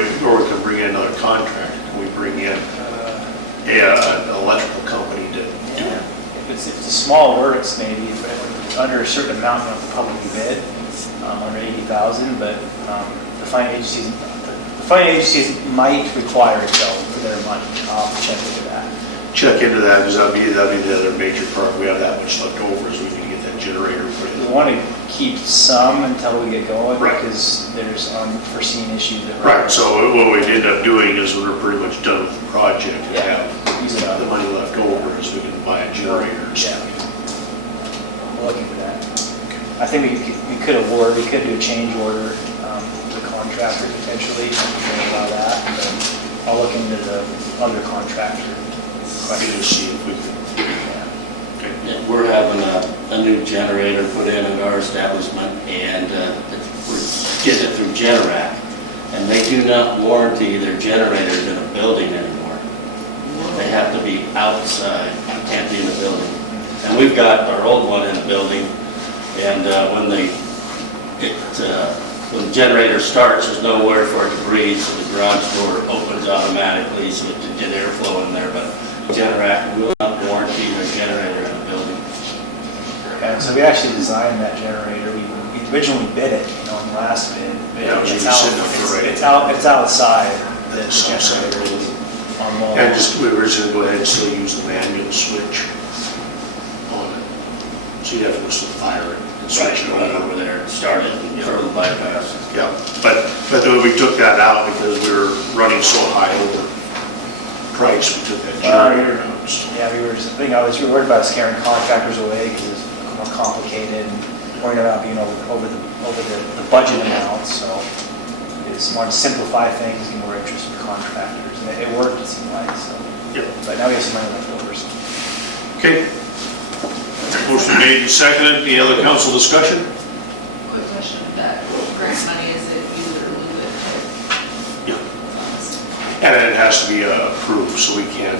can bring in another contractor? Can we bring in an electrical company to do it? If it's a small works, maybe, but under a certain amount, you know, probably bid, under 80,000, but the funding agencies might require it though for their money. I'll check into that. Check into that, because that'd be the other major part. We have that much left over, is we need to get that generator put We in. want to keep some until we get going, Right. because there's unforeseen issues that. Right, so what we'd end up doing is we're pretty much done with the project and Yeah. have the money left over is we can buy a generator and stuff. We'll look into that. I think we could award, we could do a change order to the contractor potentially, if we allow that, but I'll look into the other contractor. I can just see if we can. Okay. Yeah, we're having a new generator put in at our establishment, and we're getting it through Generac, and they do not warranty their generators in a building anymore. They have to be outside, can't be in the building. And we've got our old one in the building, and when the generator starts, there's nowhere for it to breathe, so the garage door opens automatically so to get airflow in there, but Generac will not warranty their generator in the building. And so we actually designed that generator, we originally bid it, you know, in the last bid. Yeah, it was It's sitting up there, right? it's outside, the It's outside. generator on low. And we were just gonna go ahead and still use the manual switch on it. So you'd have to just fire it and switch it Right on. over there, start it, and throw the bypass. Yeah, but then we took that out because we were running so high over price, we took that generator out. So, Yeah, we were, the thing I was worried about is scaring contractors away because it's more complicated and worried about being over the budget amount, so it's more to simplify things, get more interest from contractors, and it worked, it seemed like, so. yeah. But now we have some money left over, so. Okay. Motion made and seconded. Any other council discussion? Quick question, that grant money, is it use it or lose it? Yeah. And it has to be approved, so we can't,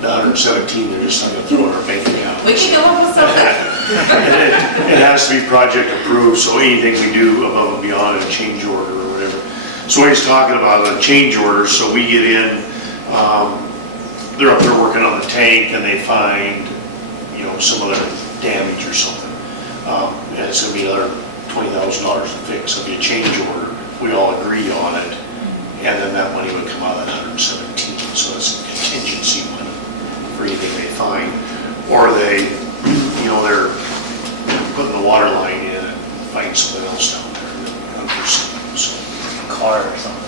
the 117, they're just not gonna throw in our bank account. We can come up with something. It has to be project approved, so anything we do above and beyond a change order or whatever. So what he's talking about, a change order, so we get in, they're up there working on the tank and they find, you know, some other damage or something. And it's gonna be another $20,000 to fix, it'll be a change order, we all agree on it, and then that money would come out of that 117, so it's a contingency money for anything they find. Or they, you know, they're putting the water line in and find something else down there, unforeseen, so. Car or something.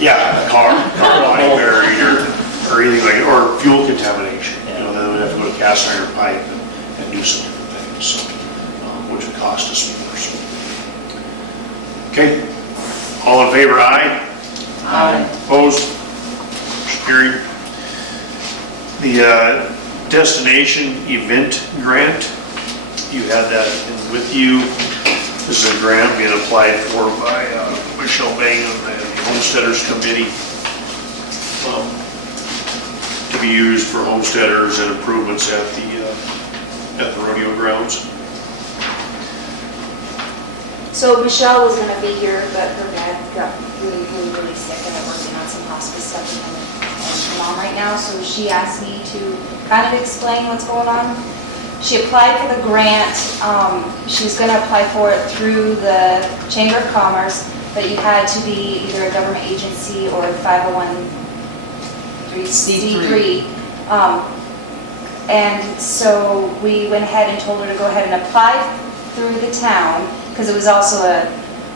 Yeah, a car line buried or anything like, or fuel contamination, you know, then we'd have to go to cast iron pipe and do some different things, so, which would cost us more, so. Okay, all in favor, aye? Aye. Opposed? Motion carried. The destination event grant, you had that with you. This is a grant being applied for by Michelle Bingham and the Homesteaders Committee to be used for homesteaders and improvements at the rodeo grounds. So Michelle was gonna be here, but her dad got really sick and they're working on some hospice stuff with him and her mom right now, so she asked me to kind of explain what's going on. She applied for the grant, she was gonna apply for it through the Chamber of Commerce, but you had to be either a government agency or 501c3. And so we went ahead and told her to go ahead and apply through the town, because it was also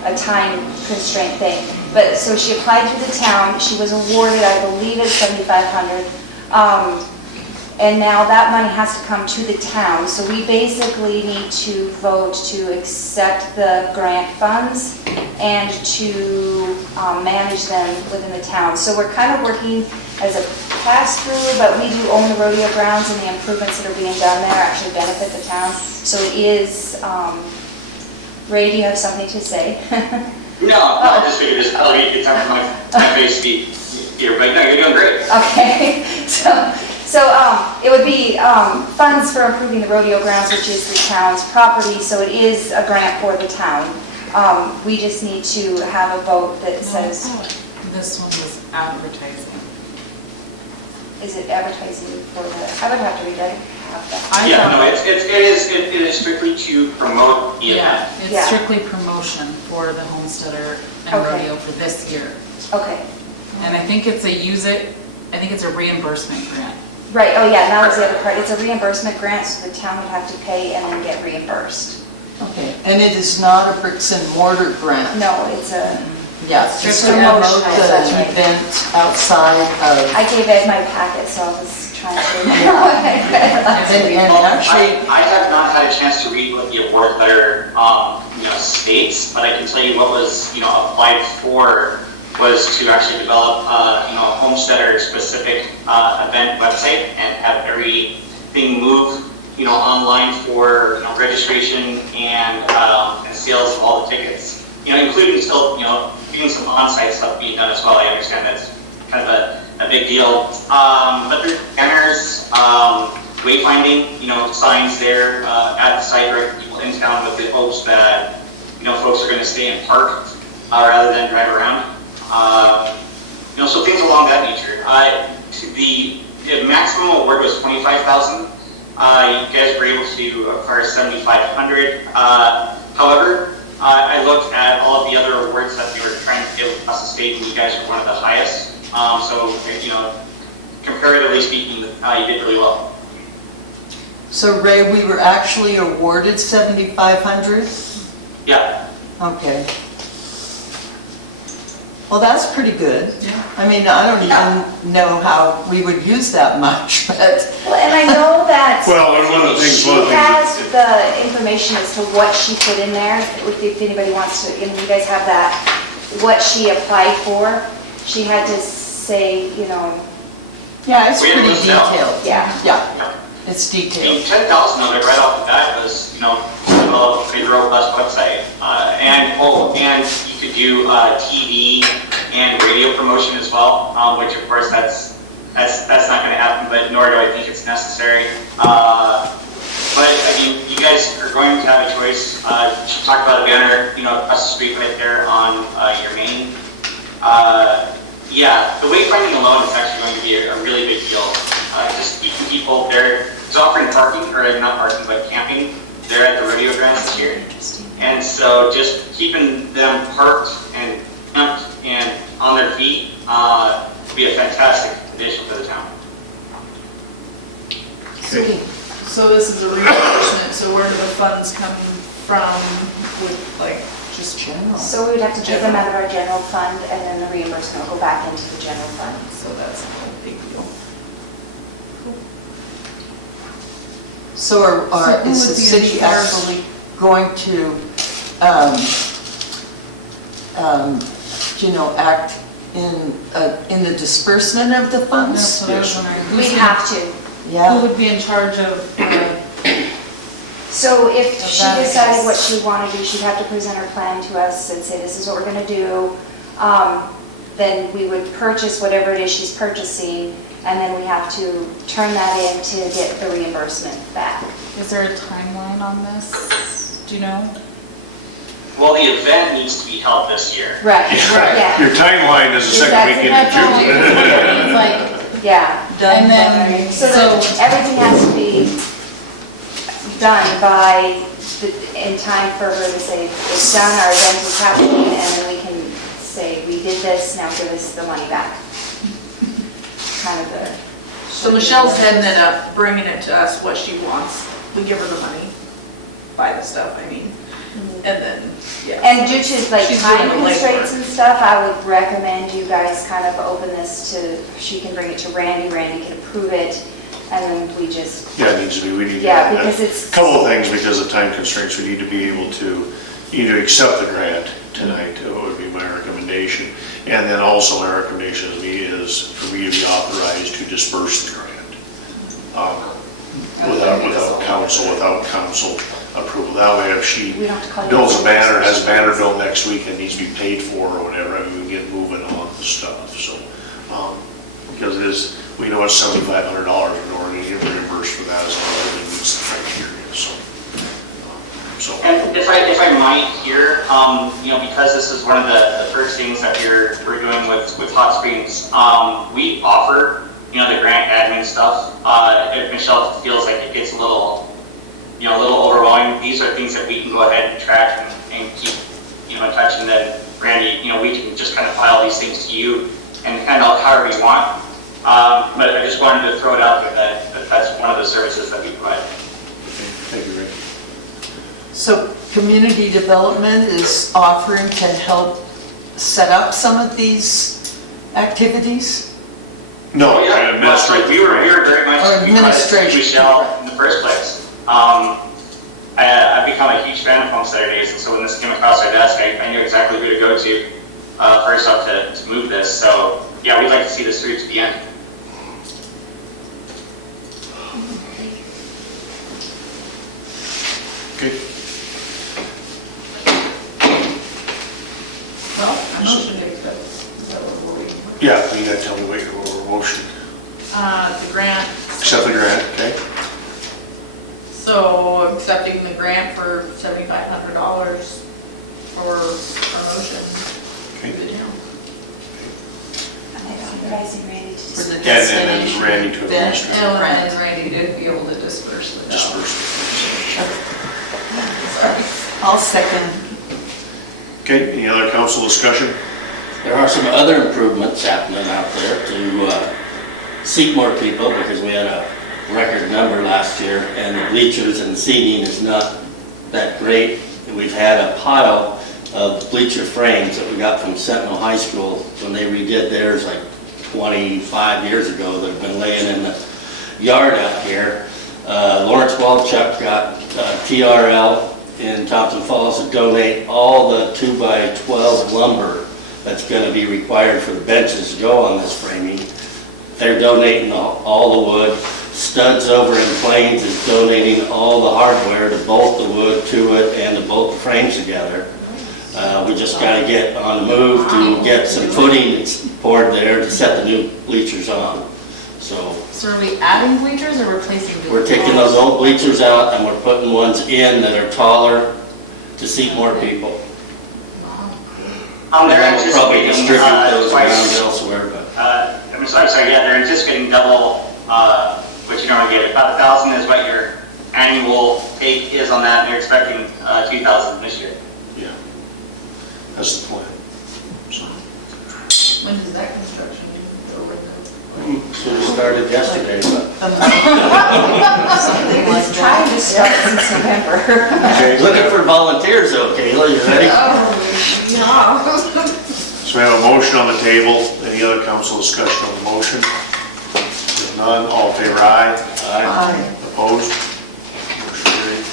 a time constraint thing. But, so she applied through the town, she was awarded, I believe it's $7,500. And now that money has to come to the town, so we basically need to vote to accept the grant funds and to manage them within the town. So we're kind of working as a pass-through, but we do own the rodeo grounds, and the improvements that are being done there actually benefit the town. So it is, Ray, do you have something to say? No, I just figured it's probably a good time for my face to be here, but no, you're doing great. Okay, so it would be funds for improving the rodeo grounds, which is the town's property, so it is a grant for the town. We just need to have a vote that says, This one was advertising. is it advertising for the, I would have to read it. Yeah, no, it is strictly to promote the Yeah, event. Yeah. it's strictly promotion for the Homesteader and Okay. rodeo for this year. Okay, And I think it's a reimbursement grant. right, oh yeah, that was the other part. It's a reimbursement grant, so the town would have to pay and then get reimbursed. Okay, and it is not a bricks and mortar grant? No, it's a, Yeah, It's just a to promotion, promote that's the right. event outside of, I gave Ed my packet, so I was trying to. and Well, actually, I have not had a chance to read what the award letter, states, but I can tell you what was, applied for was to actually develop, a homesteader-specific event website and have everything move, online for, registration and sales of all the tickets. Including still, getting some on-site stuff being done as well. I understand that's kind of a big deal. But there's banners, wayfinding, signs there at the site, direct people in town with the hopes that, folks are going to stay and park rather than drive around. So things along that nature. The maximum award was $25,000. You guys were able to acquire $7,500. However, I looked at all of the other awards that they were trying to give across the state, and you guys were one of the highest. So, comparatively speaking, you did really well. so Ray, we were actually awarded 7,500? Yeah. Okay. Well, that's pretty good. I mean, I don't even know how we would use that much, but, Well, and I know that. Well, and one of the things, She has the information as to what she put in there, if anybody wants to, and you guys have that, what she applied for. She had to say, yeah, it's We had pretty listed out. detailed. yeah. Yeah, it's detailed. 10,000 of it right off the bat was, develop a pretty robust website. And you could do TV and radio promotion as well, which of course that's not going to happen, but nor do I think it's necessary. But I mean, you guys are going to have a choice. She talked about a banner, across the street right there on your main. Yeah, the wayfinding alone is actually going to be a really big deal. Just keeping people there. It's offering parking, or not parking, but camping there at the rodeo grounds this year. And so just keeping them parked and camped and on their feet would be a fantastic addition to the town. So this is a reimbursement, so where do the funds come from with just general? So we would have to take them out of our general fund, and then the reimbursement will go back into the general fund. So that's not a big deal. So who is the would be in city charge? actually going to, act in the disbursement of the That's funds? what I was wondering. We have to. Who Yeah, would be in charge of, So if she that decided is- what she wanted to do, she'd have to present her plan to us and say, this is what we're gonna do. Then we would purchase whatever it is she's purchasing, and then we have to turn that in to get the reimbursement back. is there a timeline on this? Do you know? Well, the event needs to be held this year. Right, yeah, Your timeline is the second week That's all. into It's June. like, yeah. and then, So that everything has to be done in time for her to say, it's done, our event is happening, and then we can say, we did this, now give us the money back. Kind of the. So Michelle's heading it up, bringing it to us what she wants. We give her the money, buy the stuff, I mean. And then, yeah. And due to like She's time doing the legwork. constraints and stuff, I would recommend you guys kind of open this to, she can bring it to Randy, Randy can approve it, and then we just, Yeah, it needs to be, we need to. yeah, because it's. Couple of things, because of time constraints, we need to be able to either accept the grant tonight, would be my recommendation. And then also my recommendation is for me to be authorized to disperse the grant. Without council approval. That way, if she We don't have to call you builds a banner, a has a banner built next week and needs to be paid for or whatever, I mean, we can get moving on the stuff, so. Because it is, we know it's $7,500 in order to get reimbursed for that as long as it meets the criteria, so. And if I might here, because this is one of the first things that we're doing with Hot Springs, we offer, the grant admin stuff. If Michelle feels like it gets a little overwhelming, these are things that we can go ahead and track and keep, in touch. And then Randy, we can just kind of file these things to you and handle it however you want. But I just wanted to throw it out there that that's one of the services that we provide. Thank you, Rick. So community development is offering to help set up some of these activities? No, Oh, yeah. administrative. We were very much Or administration. Michelle in the first place. I've become a huge fan of Homestead Days, and so when this came across our desk, I knew exactly who to go to first up to move this. So yeah, we'd like to see this through to the end. Okay. Well, I motion to accept. Is that what we're waiting for? Yeah, you gotta tell me what your motion. The grant. Accept the grant, okay? So accepting the grant for $7,500 for promotion. Okay. to the town. And then authorizing Randy to For just. the And then destination Randy to event? administer. And Randy to be able to disperse the dollars. Disperse. I'll second. Okay, any other council discussion? There are some other improvements happening out there to seat more people, because we had a record number last year, and the bleachers and the seating is not that great. And we've had a pile of bleacher frames that we got from Sentinel High School when they redid theirs like 25 years ago that have been laying in the yard out here. Lawrence Walchuk got TRL in Thompson Falls to donate all the 2x12 lumber that's going to be required for the benches to go on this framing. They're donating all the wood. Studs over in Plains is donating all the hardware to bolt the wood to it and to bolt the frames together. We just got to get on the move to get some footing poured there to set the new bleachers on. So So are we adding bleachers or replacing? we're taking those old bleachers out and we're putting ones in that are taller to seat more people. They're And then we'll probably anticipating, distribute those around twice. elsewhere, but. I'm sorry, yeah, they're anticipating double what you normally get. About 1,000 is what your annual take is on that, and they're expecting 2,000 this year. Yeah. That's the plan. So, When does that construction go with Should have started yesterday, but. Something like It's trying that. to start since November. Okay, Looking for volunteers though, Kayla, you ready? So we have a motion on the table. Any other council discussion on the motion? If none, all in favor, aye. Aye. Opposed? Motion carried.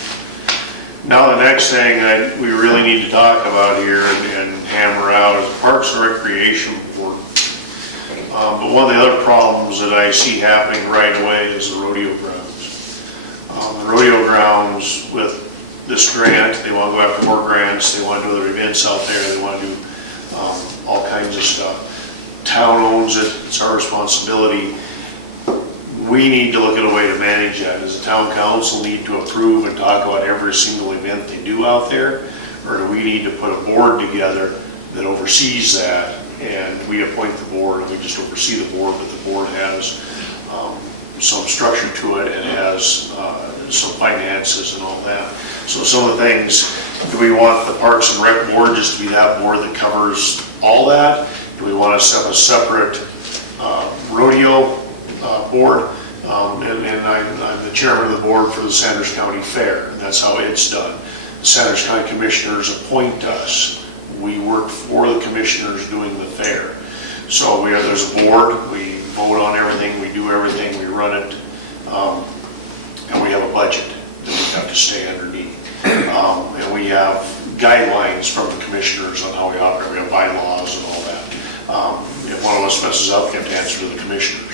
Now, the next thing that we really need to talk about here and hammer out is Parks and Recreation Board. But one of the other problems that I see happening right away is the rodeo grounds. The rodeo grounds with this grant, they want to go after more grants, they want to do other events out there, they want to do all kinds of stuff. Town owns it, it's our responsibility. We need to look at a way to manage that. Does the town council need to approve and talk about every single event they do out there? Or do we need to put a board together that oversees that, and we appoint the board and we just oversee the board, but the board has some structure to it and has some finances and all that. So some of the things, do we want the Parks and Rec board just to be that board that covers all that? Do we want to set a separate rodeo board? And I'm the chairman of the board for the Sanders County Fair, and that's how it's done. Sanders County Commissioners appoint us. We work for the commissioners doing the fair. So there's a board, we vote on everything, we do everything, we run it, and we have a budget that we have to stay underneath. And we have guidelines from the commissioners on how we operate, we have bylaws and all that. If one of us messes up, we have to answer to the commissioners.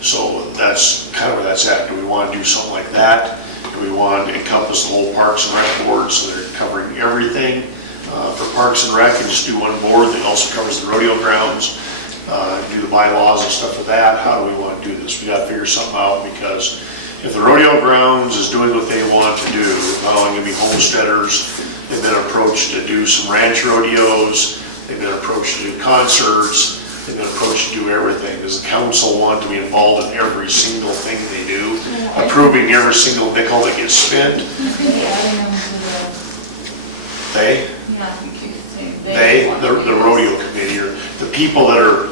So that's kind of where that's at. Do we want to do something like that? Do we want to encompass the whole Parks and Rec board so they're covering everything? For Parks and Rec, and just do one board that also covers the rodeo grounds, do the bylaws and stuff with that. How do we want to do this? We got to figure something out, because if the rodeo grounds is doing what they want to do, not only going to be homesteaders, they've been approached to do some ranch rodeos, they've been approached to do concerts, they've been approached to do everything. Does the council want to be involved in every single thing they do, approving every single nickel that gets spent? You could be adding them to They? yeah, you could say The rodeo committee, or the people that are,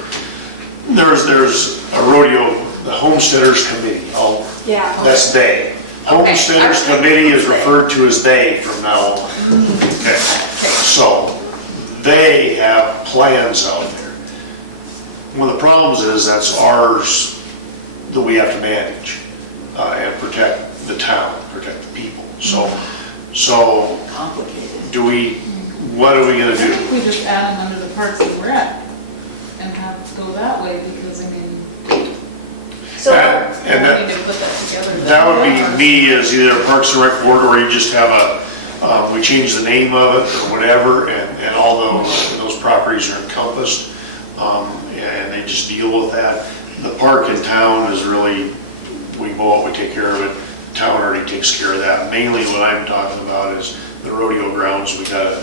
there's a rodeo, the homesteaders committee, Yeah. that's they. Homesteaders committee is referred to as they from now on. Okay, so they have plans out there. One of the problems is that's ours that we have to manage and protect the town, protect the people. So Complicated. what are we gonna I do? think we just add them under the Parks and Rec and have it go that way, because I mean, So, And We that, need to put that together. that would be me as either a Parks and Rec board, or you just have we change the name of it or whatever, and all those properties are encompassed, and they just deal with that. The park in town is really, we go out, we take care of it, the town already takes care of that. Mainly what I'm talking about is the rodeo grounds. We gotta,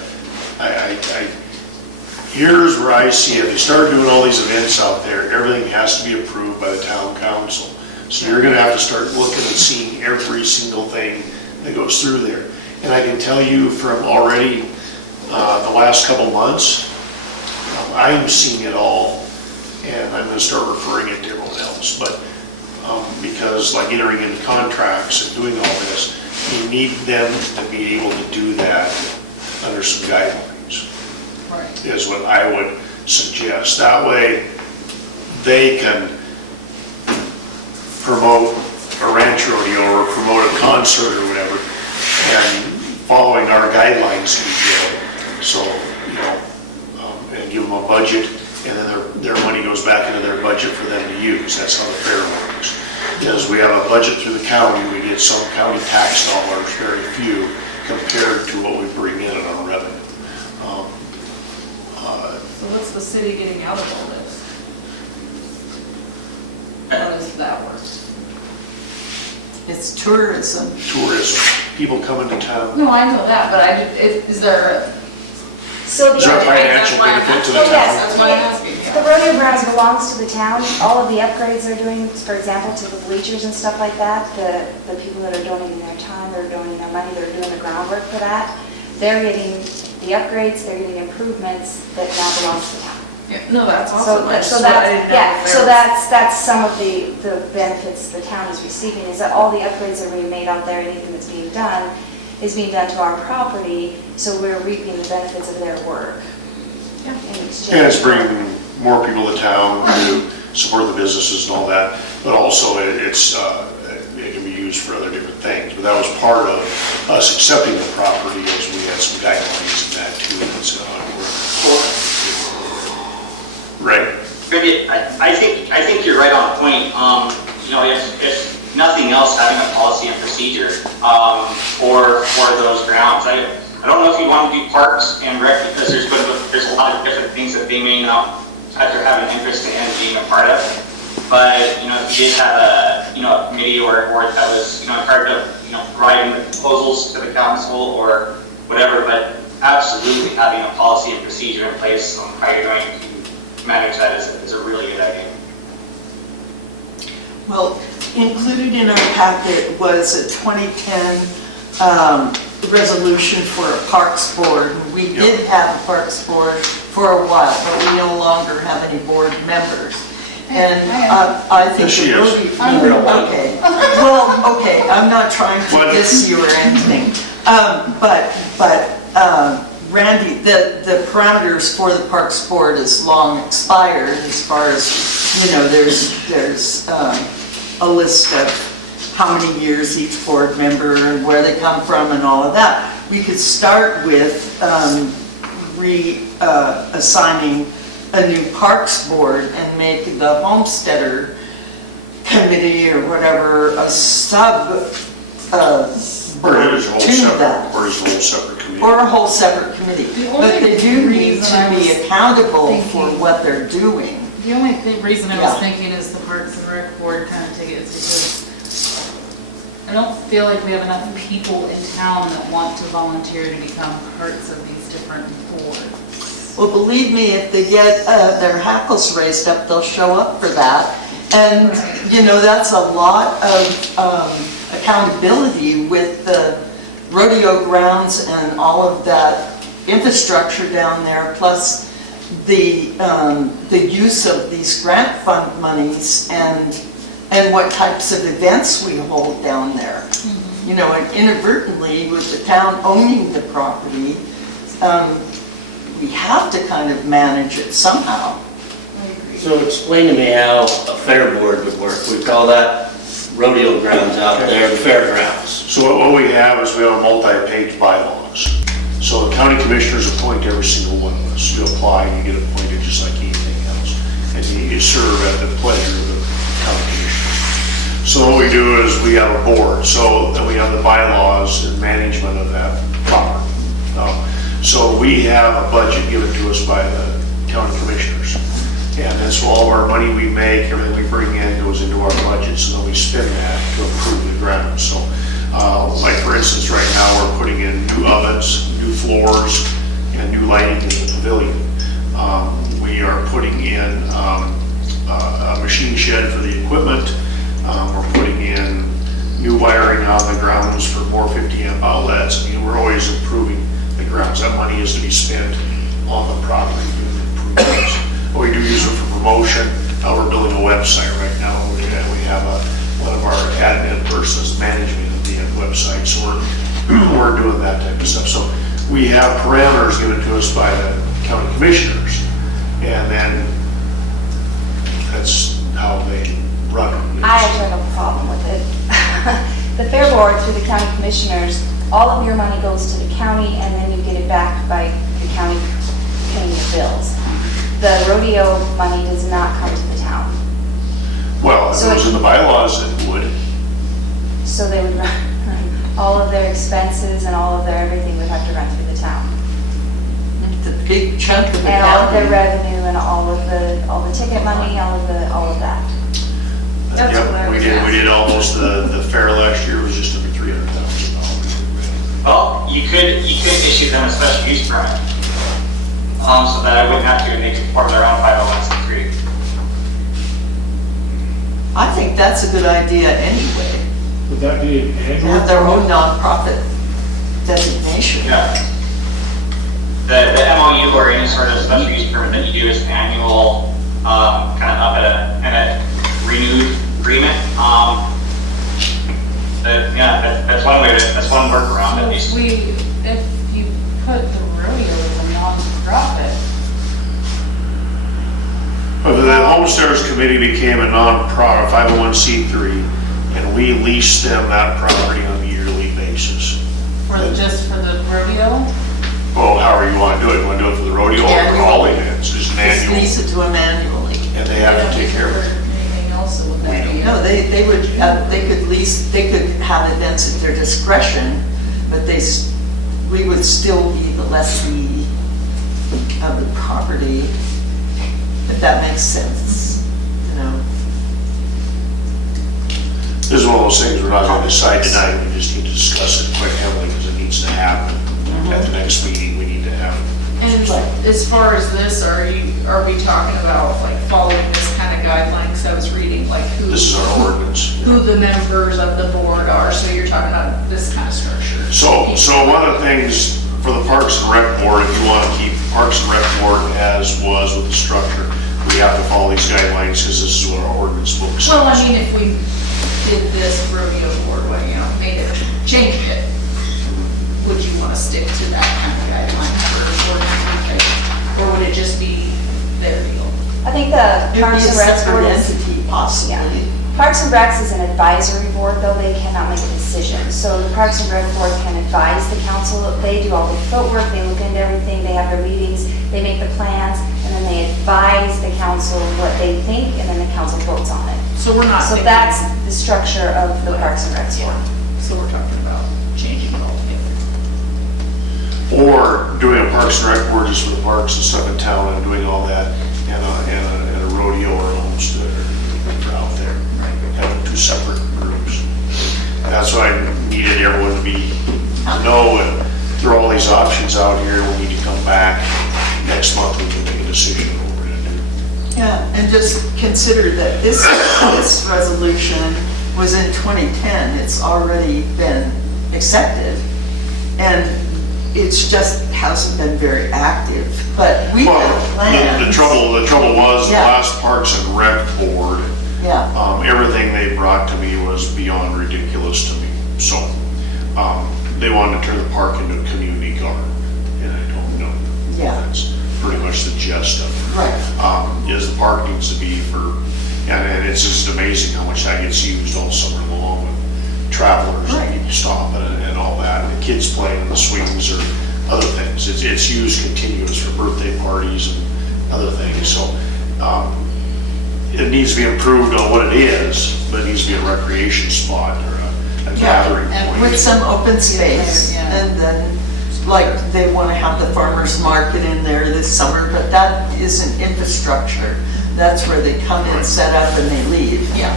here's where I see it. If you start doing all these events out there, everything has to be approved by the town council. So you're gonna have to start looking and seeing every single thing that goes through there. And I can tell you from already the last couple months, I'm seeing it all, and I'm gonna start referring it to everyone else. But because like entering into contracts and doing all this, you need them to be able to do that under some guidelines, is what I would suggest. That way, they can promote a ranch rodeo or promote a concert or whatever, and following our guidelines we give. So, and give them a budget, and then their money goes back into their budget for them to use. That's how the fair works. Because we have a budget through the county, we get some county tax dollars, very few, compared to what we bring in our revenue. So what's the city getting out of all this? How does that work? It's tourism. Tourism, people coming to town. No, I know that, but is there so Is there a the, financial benefit to the oh, town? yes, That's what I'm asking, yeah. the rodeo grounds belongs to the town. All of the upgrades they're doing, for example, to the bleachers and stuff like that, the people that are donating their time, they're donating their money, they're doing the groundwork for that. They're getting the upgrades, they're getting improvements that now belongs to the town. No, that's So, awesome. I so just- I didn't that's, know yeah, if so there was- that's some of the benefits the town is receiving, is that all the upgrades that are being made out there, anything that's being done, is being done to our property, so we're reaping the benefits of their work. Yeah. In exchange. And it's bringing more people to town to support the businesses and all that, but also it can be used for other different things. But that was part of us accepting the property, as we had some guidelines in that too. And so, right. Randy, I think you're right on point. If nothing else, having a policy and procedure for those grounds. I don't know if you want to do parks and rec, because there's a lot of different things that they may not have an interest in being a part of. But if you did have a committee or a board that was in charge of providing the proposals to the council or whatever, but absolutely having a policy and procedure in place on how you're going to manage that is a really good idea. Well, included in our packet was a 2010 resolution for a parks board. We did have a parks board for a while, but we no longer have any board members. And I think Yes, she the is. rodeo, okay. Well, okay, I'm not trying to What? diss you or anything, Randy, the parameters for the Parks Board is long expired as far as, there's a list of how many years each board member and where they come from and all of that. We could start with assigning a new Parks Board and make the Homesteader Committee or whatever a sub Or board is a whole to separate, that. or is a whole separate committee. Or a whole separate committee. The only But they do need reason to I be was accountable for thinking- what they're doing. The only reason I Yeah. was thinking is the Parks and Rec Board kind of take it is because I don't feel like we have enough people in town that want to volunteer to become parts of these different boards. Well, believe me, if they get their hackles raised up, they'll show up for that. And, that's a lot of accountability with the rodeo grounds and all of that infrastructure down there, plus the use of these grant fund monies and what types of events we hold down there. And inadvertently, with the town owning the property, we have to kind of manage it somehow. So explain to me how a fair board would work. We call that rodeo grounds out there, the fairgrounds. So what we have is we have a multi-page bylaws. So the county commissioners appoint every single one of us. You apply, you get appointed just like anything else. And you serve at the pleasure of the county commissioners. So what we do is we have a board, so that we have the bylaws and management of that property. So we have a budget given to us by the county commissioners. And then so all of our money we make, everything we bring in goes into our budget, so then we spend that to improve the ground. So, like for instance, right now, we're putting in new ovens, new floors, and new lighting in the pavilion. We are putting in a machine shed for the equipment. We're putting in new wiring on the grounds for more 50 amp outlets. We're always improving the grounds. That money is to be spent on the property, doing improvements. We do use it for promotion. We're building a website right now. We have one of our admin persons managing the website, so we're doing that type of stuff. So we have parameters given to us by the county commissioners, and then that's how they run it. I actually have a problem with it. The Fair Board, through the county commissioners, all of your money goes to the county and then you get it back by the county paying your bills. The rodeo money does not come to the town. Well, if it was in the bylaws, it would. So they would run, all of their expenses and all of their everything would have to run through the town. The big chunk of the And all of their county. revenue and all the ticket money, all of that. That's what I Yep, was we asking. did almost, the fair last year was just under $300,000. Well, you could issue them a special use permit. So that I wouldn't have to make it part of their own 501c3. I think that's a good idea anyway. Would that be an To annual? have their own nonprofit designation. Yeah. The MOU or any sort of special use permit that you do is an annual, kind of up at a renewed agreement. That's one way that's one workaround at least. If you put the rodeo as a non-profit, But the Homesteaders Committee became a non-profit, 501c3, and we leased them that property on a yearly basis. just for the rodeo, Well, however you want to do it. You want to do it for the rodeo or for all events, it's an Just annual, lease it to them annually. and they have to take care of it. anything else, so would that be? No, they would, they could lease, they could have events at their discretion, but we would still be the lessee of the property, if that makes sense, This is one of those things we're not going to decide tonight, we just need to discuss it quite heavily because it needs to happen. At the next meeting, we need to have it. And as far as this, are we talking about like following this kind of guideline? Because I was reading like This is our ordinance. who the members of the board are, so you're talking about this kind of structure. So one of the things for the Parks and Rec Board, if you want to keep Parks and Rec Board as was with the structure, we have to follow these guidelines because this is what our ordinance book says. Well, I mean, if we did this rodeo board, made it, changed it, to stick to that kind of guideline for board members? Or would it just be their deal? I think the It'd be Parks a and Rec separate Board is, entity possibly. Parks and Recs is an advisory board, though they cannot make a decision. So the Parks and Rec Board can advise the council, they do all the footwork, they look into everything, they have their meetings, they make the plans, and then they advise the council what they think, and then the council votes on it. So we're not So thinking- that's the structure of the Parks and Rec Board. So we're talking about changing it altogether. Or doing a Parks and Rec board just for the parks and stuff in town and doing all that, and a rodeo or a homestead or out there. Having two separate groups. That's why I needed everyone to know and throw all these options out here. We need to come back next month, we can make a decision on what we're gonna do. Yeah, and just consider that this resolution was in 2010. It's already been accepted. And it's just hasn't been very active, but we have Well, plans. the trouble was, the Yeah. last Parks and Rec board, Yeah, everything they brought to me was beyond ridiculous to me. So, they wanted to turn the park into a community garden, and I don't know. yeah, That's pretty much the gist of it. right. Is the park needs to be for, and it's just amazing how much that gets used all summer long with travelers that Right. need to stop and all that. And the kids playing in the swings or other things. It's used continuous for birthday parties and other things. So, it needs to be improved on what it is, but it needs to be a recreation spot or a gathering and point. With some open space, Yeah. and then, like, they want to have the farmer's market in there this summer, but that isn't infrastructure. That's where they come in, set up, and they leave. Yeah.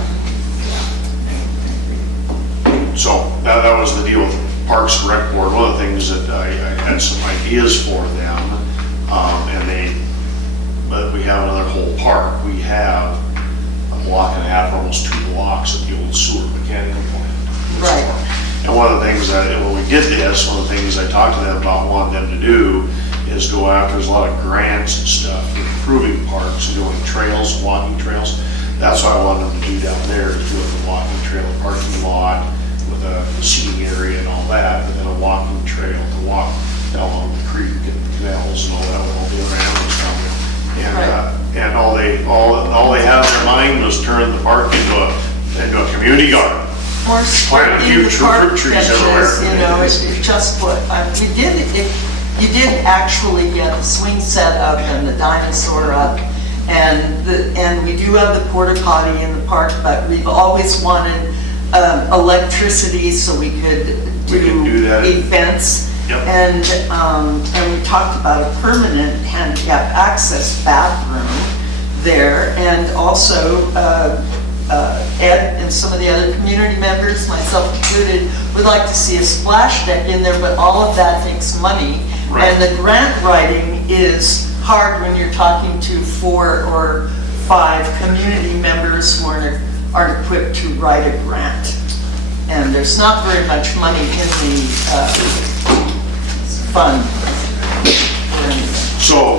So that was the deal with the Parks and Rec Board. One of the things that I had some ideas for them, but we have another whole park. We have a block and a half, almost 2 blocks of the old sewer mechanical plant. Right. And one of the things that, when we did this, one of the things I talked to them about wanting them to do is go after, there's a lot of grants and stuff for improving parks and doing trails, walking trails. That's what I wanted them to do down there, is do a walking trail, a parking lot with a seating area and all that, and then a walking trail to walk down along the creek and canals and all that, with all the other animals down there. And all they had in their mind was turn the park into a community garden. Or Plant a few in the park fruit trees benches, everywhere. you know, it's just what, you did actually get the swing set up and the dinosaur up, and we do have the porta potty in the park, but we've always wanted electricity so we could We can do that. events. Yep. And we talked about a permanent handicap access bathroom there, and also Ed and some of the other community members, myself included, would like to see a splash deck in there, but all of that takes money. Right. And the grant writing is hard when you're talking to 4 or 5 community members who aren't equipped to write a grant. And there's not very much money in the fund. So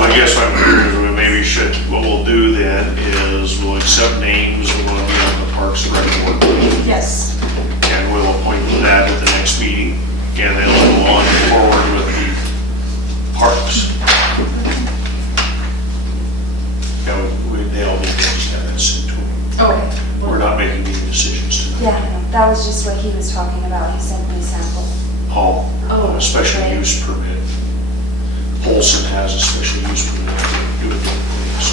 I guess what I'm hearing is we maybe should, what we'll do then is we'll accept names and we'll be on the Parks and Rec Board. Yes. And we'll appoint that at the next meeting. And then we'll go on forward with the parks. Yeah, they'll be just have that sent to them. Okay. We're not making any decisions tonight. Yeah, that was just what he was talking about. He sent me a sample. A special right. use permit. Polson has a special use permit to do it both ways.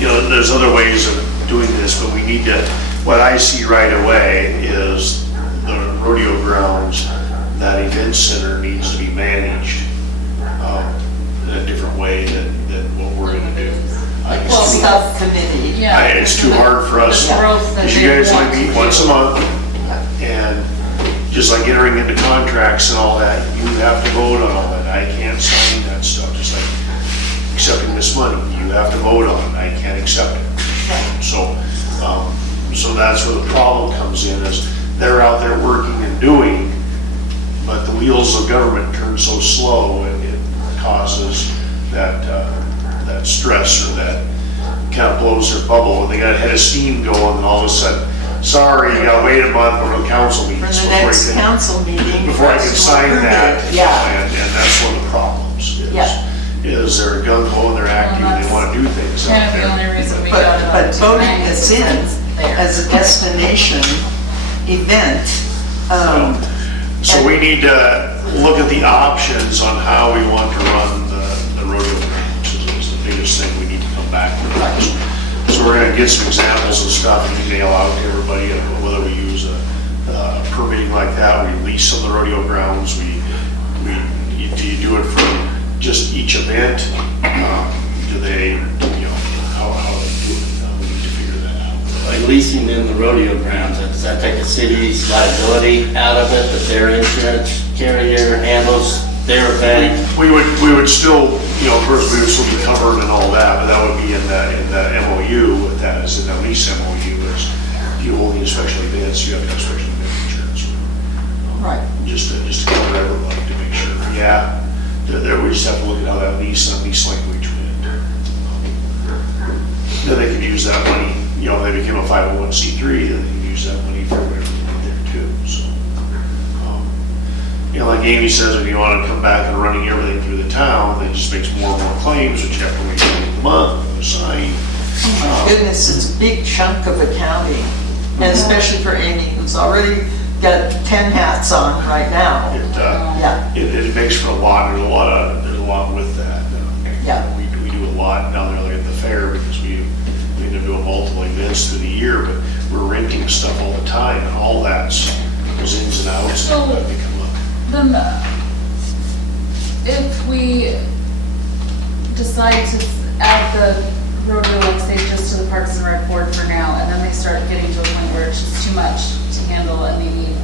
You know, there's other ways of doing this, but we need to, what I see right away is the rodeo grounds, that event center needs to be managed in a different way than what we're gonna do. I just- Well, subcommittee. Yeah. It's too hard for us, The growth that because you they guys want only meet to once a do. month, and just like entering into contracts and all that, you have to vote on all that. I can't sign that stuff, just like accepting this money, you have to vote on it, I can't accept it. So that's where the problem comes in, is they're out there working and doing, but the wheels of government turn so slow, and it causes that stress, or that kind of blows their bubble, and they got a head of steam going, and all of a sudden, sorry, you gotta wait a month for the council For meetings the before next you can, council meeting. before I for can us to sign approve that. it. Yeah, And that's one of the problems, Yeah. is they're gung ho and they're active and they wanna do things Kind out of the there. only reason we got it on but voting tonight this is in because it's there. as a destination event, So we need to look at the options on how we want to run the rodeo grounds, is the biggest thing we need to come back with. So we're gonna get some examples of stuff and email out to everybody, of whether we use a permitting like that, we lease on the rodeo grounds, do you do it for just each event? Do they, how they do it? We need to figure that out. By leasing in the rodeo grounds, does that take the city's liability out of it, that their insurance carrier handles their event? We would still, of course, we would still be covered and all that, but that would be in the MOU with that, is in the lease MOU, is if you hold any special events, you have to have special event insurance. right. Just to cover everybody, to make sure, there, we just have to look at how that lease language went. Then they can use that money, they became a 501c3, then they can use that money for whatever they need there too, so. Like Amy says, if you want to come back and running everything through the town, that just makes more and more claims, which you have to wait for the month, and sign. Oh my goodness, it's a big chunk of accounting, and especially for Amy, who's already got 10 hats on right now. Yeah, It makes for a lot, there's a lot with that. Yeah. We do a lot down there like at the fair, because we end up doing multiple events through the year, but we're renting stuff all the time, and all that's, those ins and outs that come up. Then, if we decide to add the rodeo, like say, just to the Parks and Rec board for now, and then they start getting to a point where it's just too much to handle and they need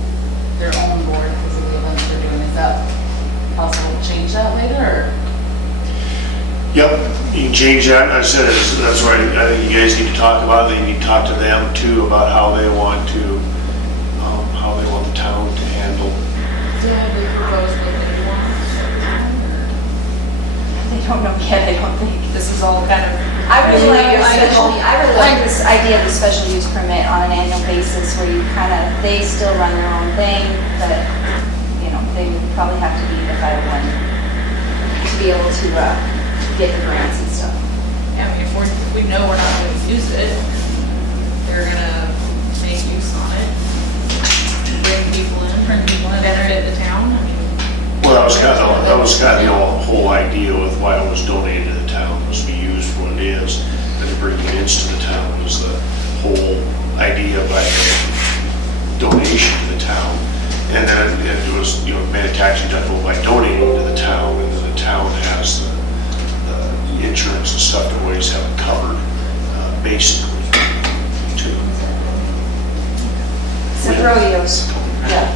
their own board because of the events they're doing, is that possible to change that later, or? Yep, you can change that, I said, that's right, I think you guys need to talk about it, you need to talk to them too about how they want the town to handle. Do they propose what they want? They don't know yet, I don't think. This is all kind of. I really like Maybe this a special, I really like this idea of the special use permit on an annual basis where you they still run their own thing, but, they would probably have to be the 501 to be able to, get the grants and stuff. Yeah, I mean, if we know we're not gonna use it, they're gonna make use on it, bring people in, benefit the town, I mean. Well, that was kind of the whole idea with why it was donated to the town, was to be used for what it is, and to bring events to the town was the whole idea by donation to the town. And then it was, made a tax deductible by donating to the town, and then the town has the insurance and stuff to always have it covered, basically, too. Except rodeos. yeah.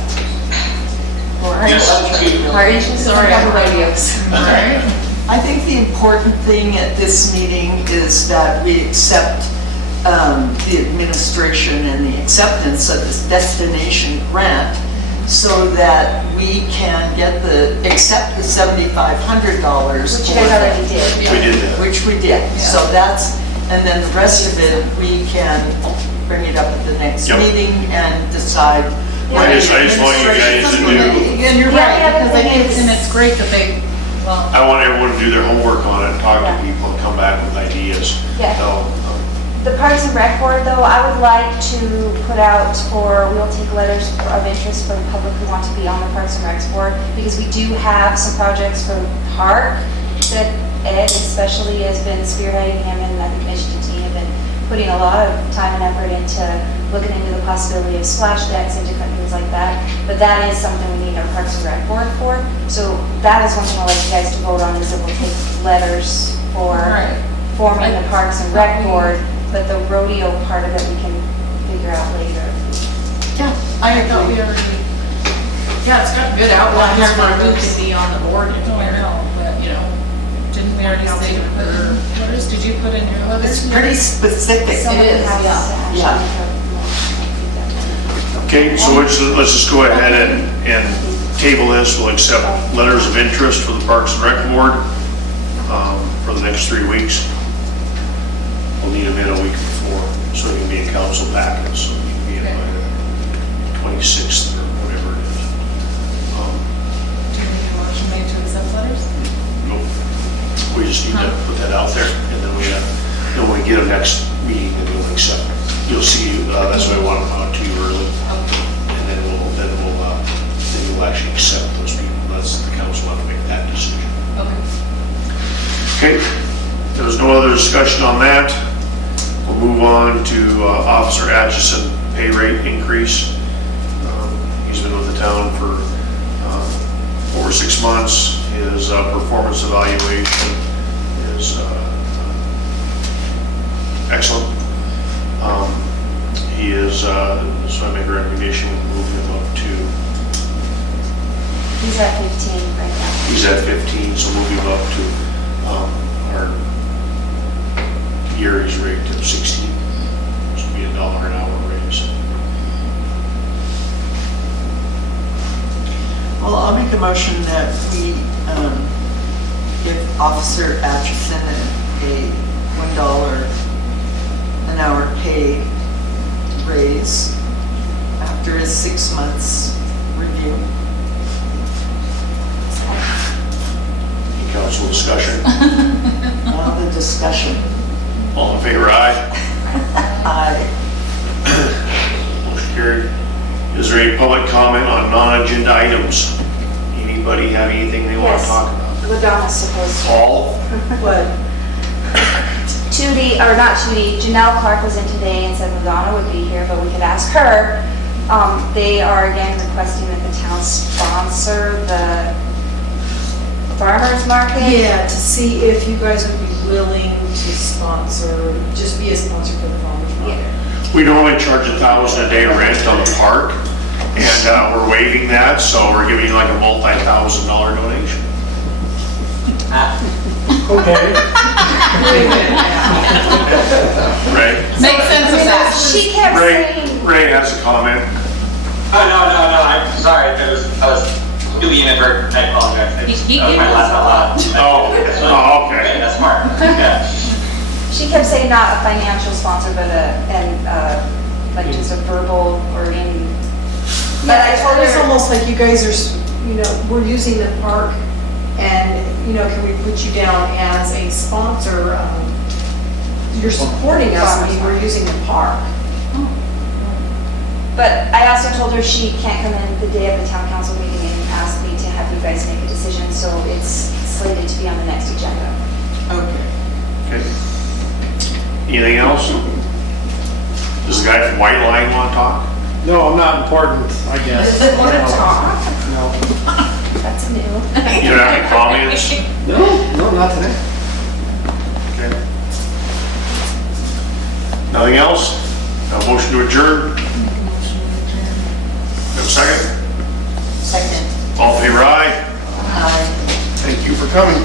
Just to, Our insurance doesn't cover rodeos. I think the important thing at this meeting is that we accept the administration and the acceptance of this destination grant so that we can accept the $7,500. Which you guys already did. We did that. Which we did. So and then the rest of it, we can bring it up at the next Yep. meeting and decide. I just want you guys to do, And you're Yeah, right, the other because I thing think, is- and it's great that I want everyone to do their homework on it, talk to Yeah. people, and come back with ideas. Yeah. So, The Parks and Rec Board, though, I would like to put out we'll take letters of interest for the public who want to be on the Parks and Recs Board, because we do have some projects for the park that Ed especially has been spearheading, him and I think Michigan team have been putting a lot of time and effort into looking into the possibility of splash decks and different things like that. But that is something we need our Parks and Rec Board for. So that is one thing I'd like you guys to vote on, is that we'll take letters for Right. forming the Parks and Rec Board, but the rodeo part of it we can figure out later. Yeah, I thought we agree. already, yeah, it's got good outlines for who can be on the board Oh, I anywhere. know, but, didn't we already say to put in letters? Did you put in your letters? It's pretty specific. Someone is, has to actually yeah. make a motion. okay, so let's just go ahead and table this. We'll accept letters of interest for the Parks and Rec Board for the next 3 weeks. We'll need them in a week before, so it can be in council packets, so it can be in 26th or whatever it is. Do you need a motion made to accept letters? Nope. We just need to put that out there, and then then when we get them next meeting, then we'll accept. You'll see, that's why I wanted them out to you early, Okay. and then you'll actually accept those people. That's the council want to make that decision. Okay. Okay, there was no other discussion on that. We'll move on to Officer Atchison pay rate increase. He's been with the town for over 6 months. His performance evaluation is excellent. He is, so I make a recommendation, we move him up to, He's at 15 right now. he's at 15, so move him up to our year's rate of 16. Which would be $1 an hour raise. Well, I'll make a motion that we give Officer Atchison a $1 an hour pay raise after his 6 months review. Any council discussion? Now the discussion. All in favor, aye? Aye. Motion carried. Is there any public comment on non-agenda items? Anybody have anything they want to Yes. talk about? Ladonna's supposed to. Paul? What? Janelle Clark was in today and said Ladonna would be here, but we could ask her. They are again requesting that the town sponsor the farmer's market. Yeah, to see if you guys would be willing to sponsor, just be a sponsor for the farmer's market. We normally charge $1,000 a day rent on the park, and we're waiving that, so we're giving you like a multi-$1,000 donation. Okay. Right? Makes sense with that. She kept saying, Ray has a comment. Oh, no, I'm sorry, I was completely inadvertent, I apologize. I just- He that was my gave last us thought. Oh, okay. Okay, that's smart, yeah. she kept saying not a financial sponsor, but like just a verbal or in. But I told It's her, almost like you guys are, we're using the park and, can we put you down as a sponsor? You're supporting us, I mean, we're using the park. but I also told her she can't come in the day of the town council meeting and ask me to have you guys make a decision, so it's slated to be on the next agenda. Okay. Okay. Anything else? Does the guy from White Line want to talk? No, I'm not important, I guess. Does it want to talk? No. That's new. You don't have any comments? No, not today. Okay. Nothing else? A motion to adjourn? Have a second? Second. All in favor, aye? Aye. Thank you for coming.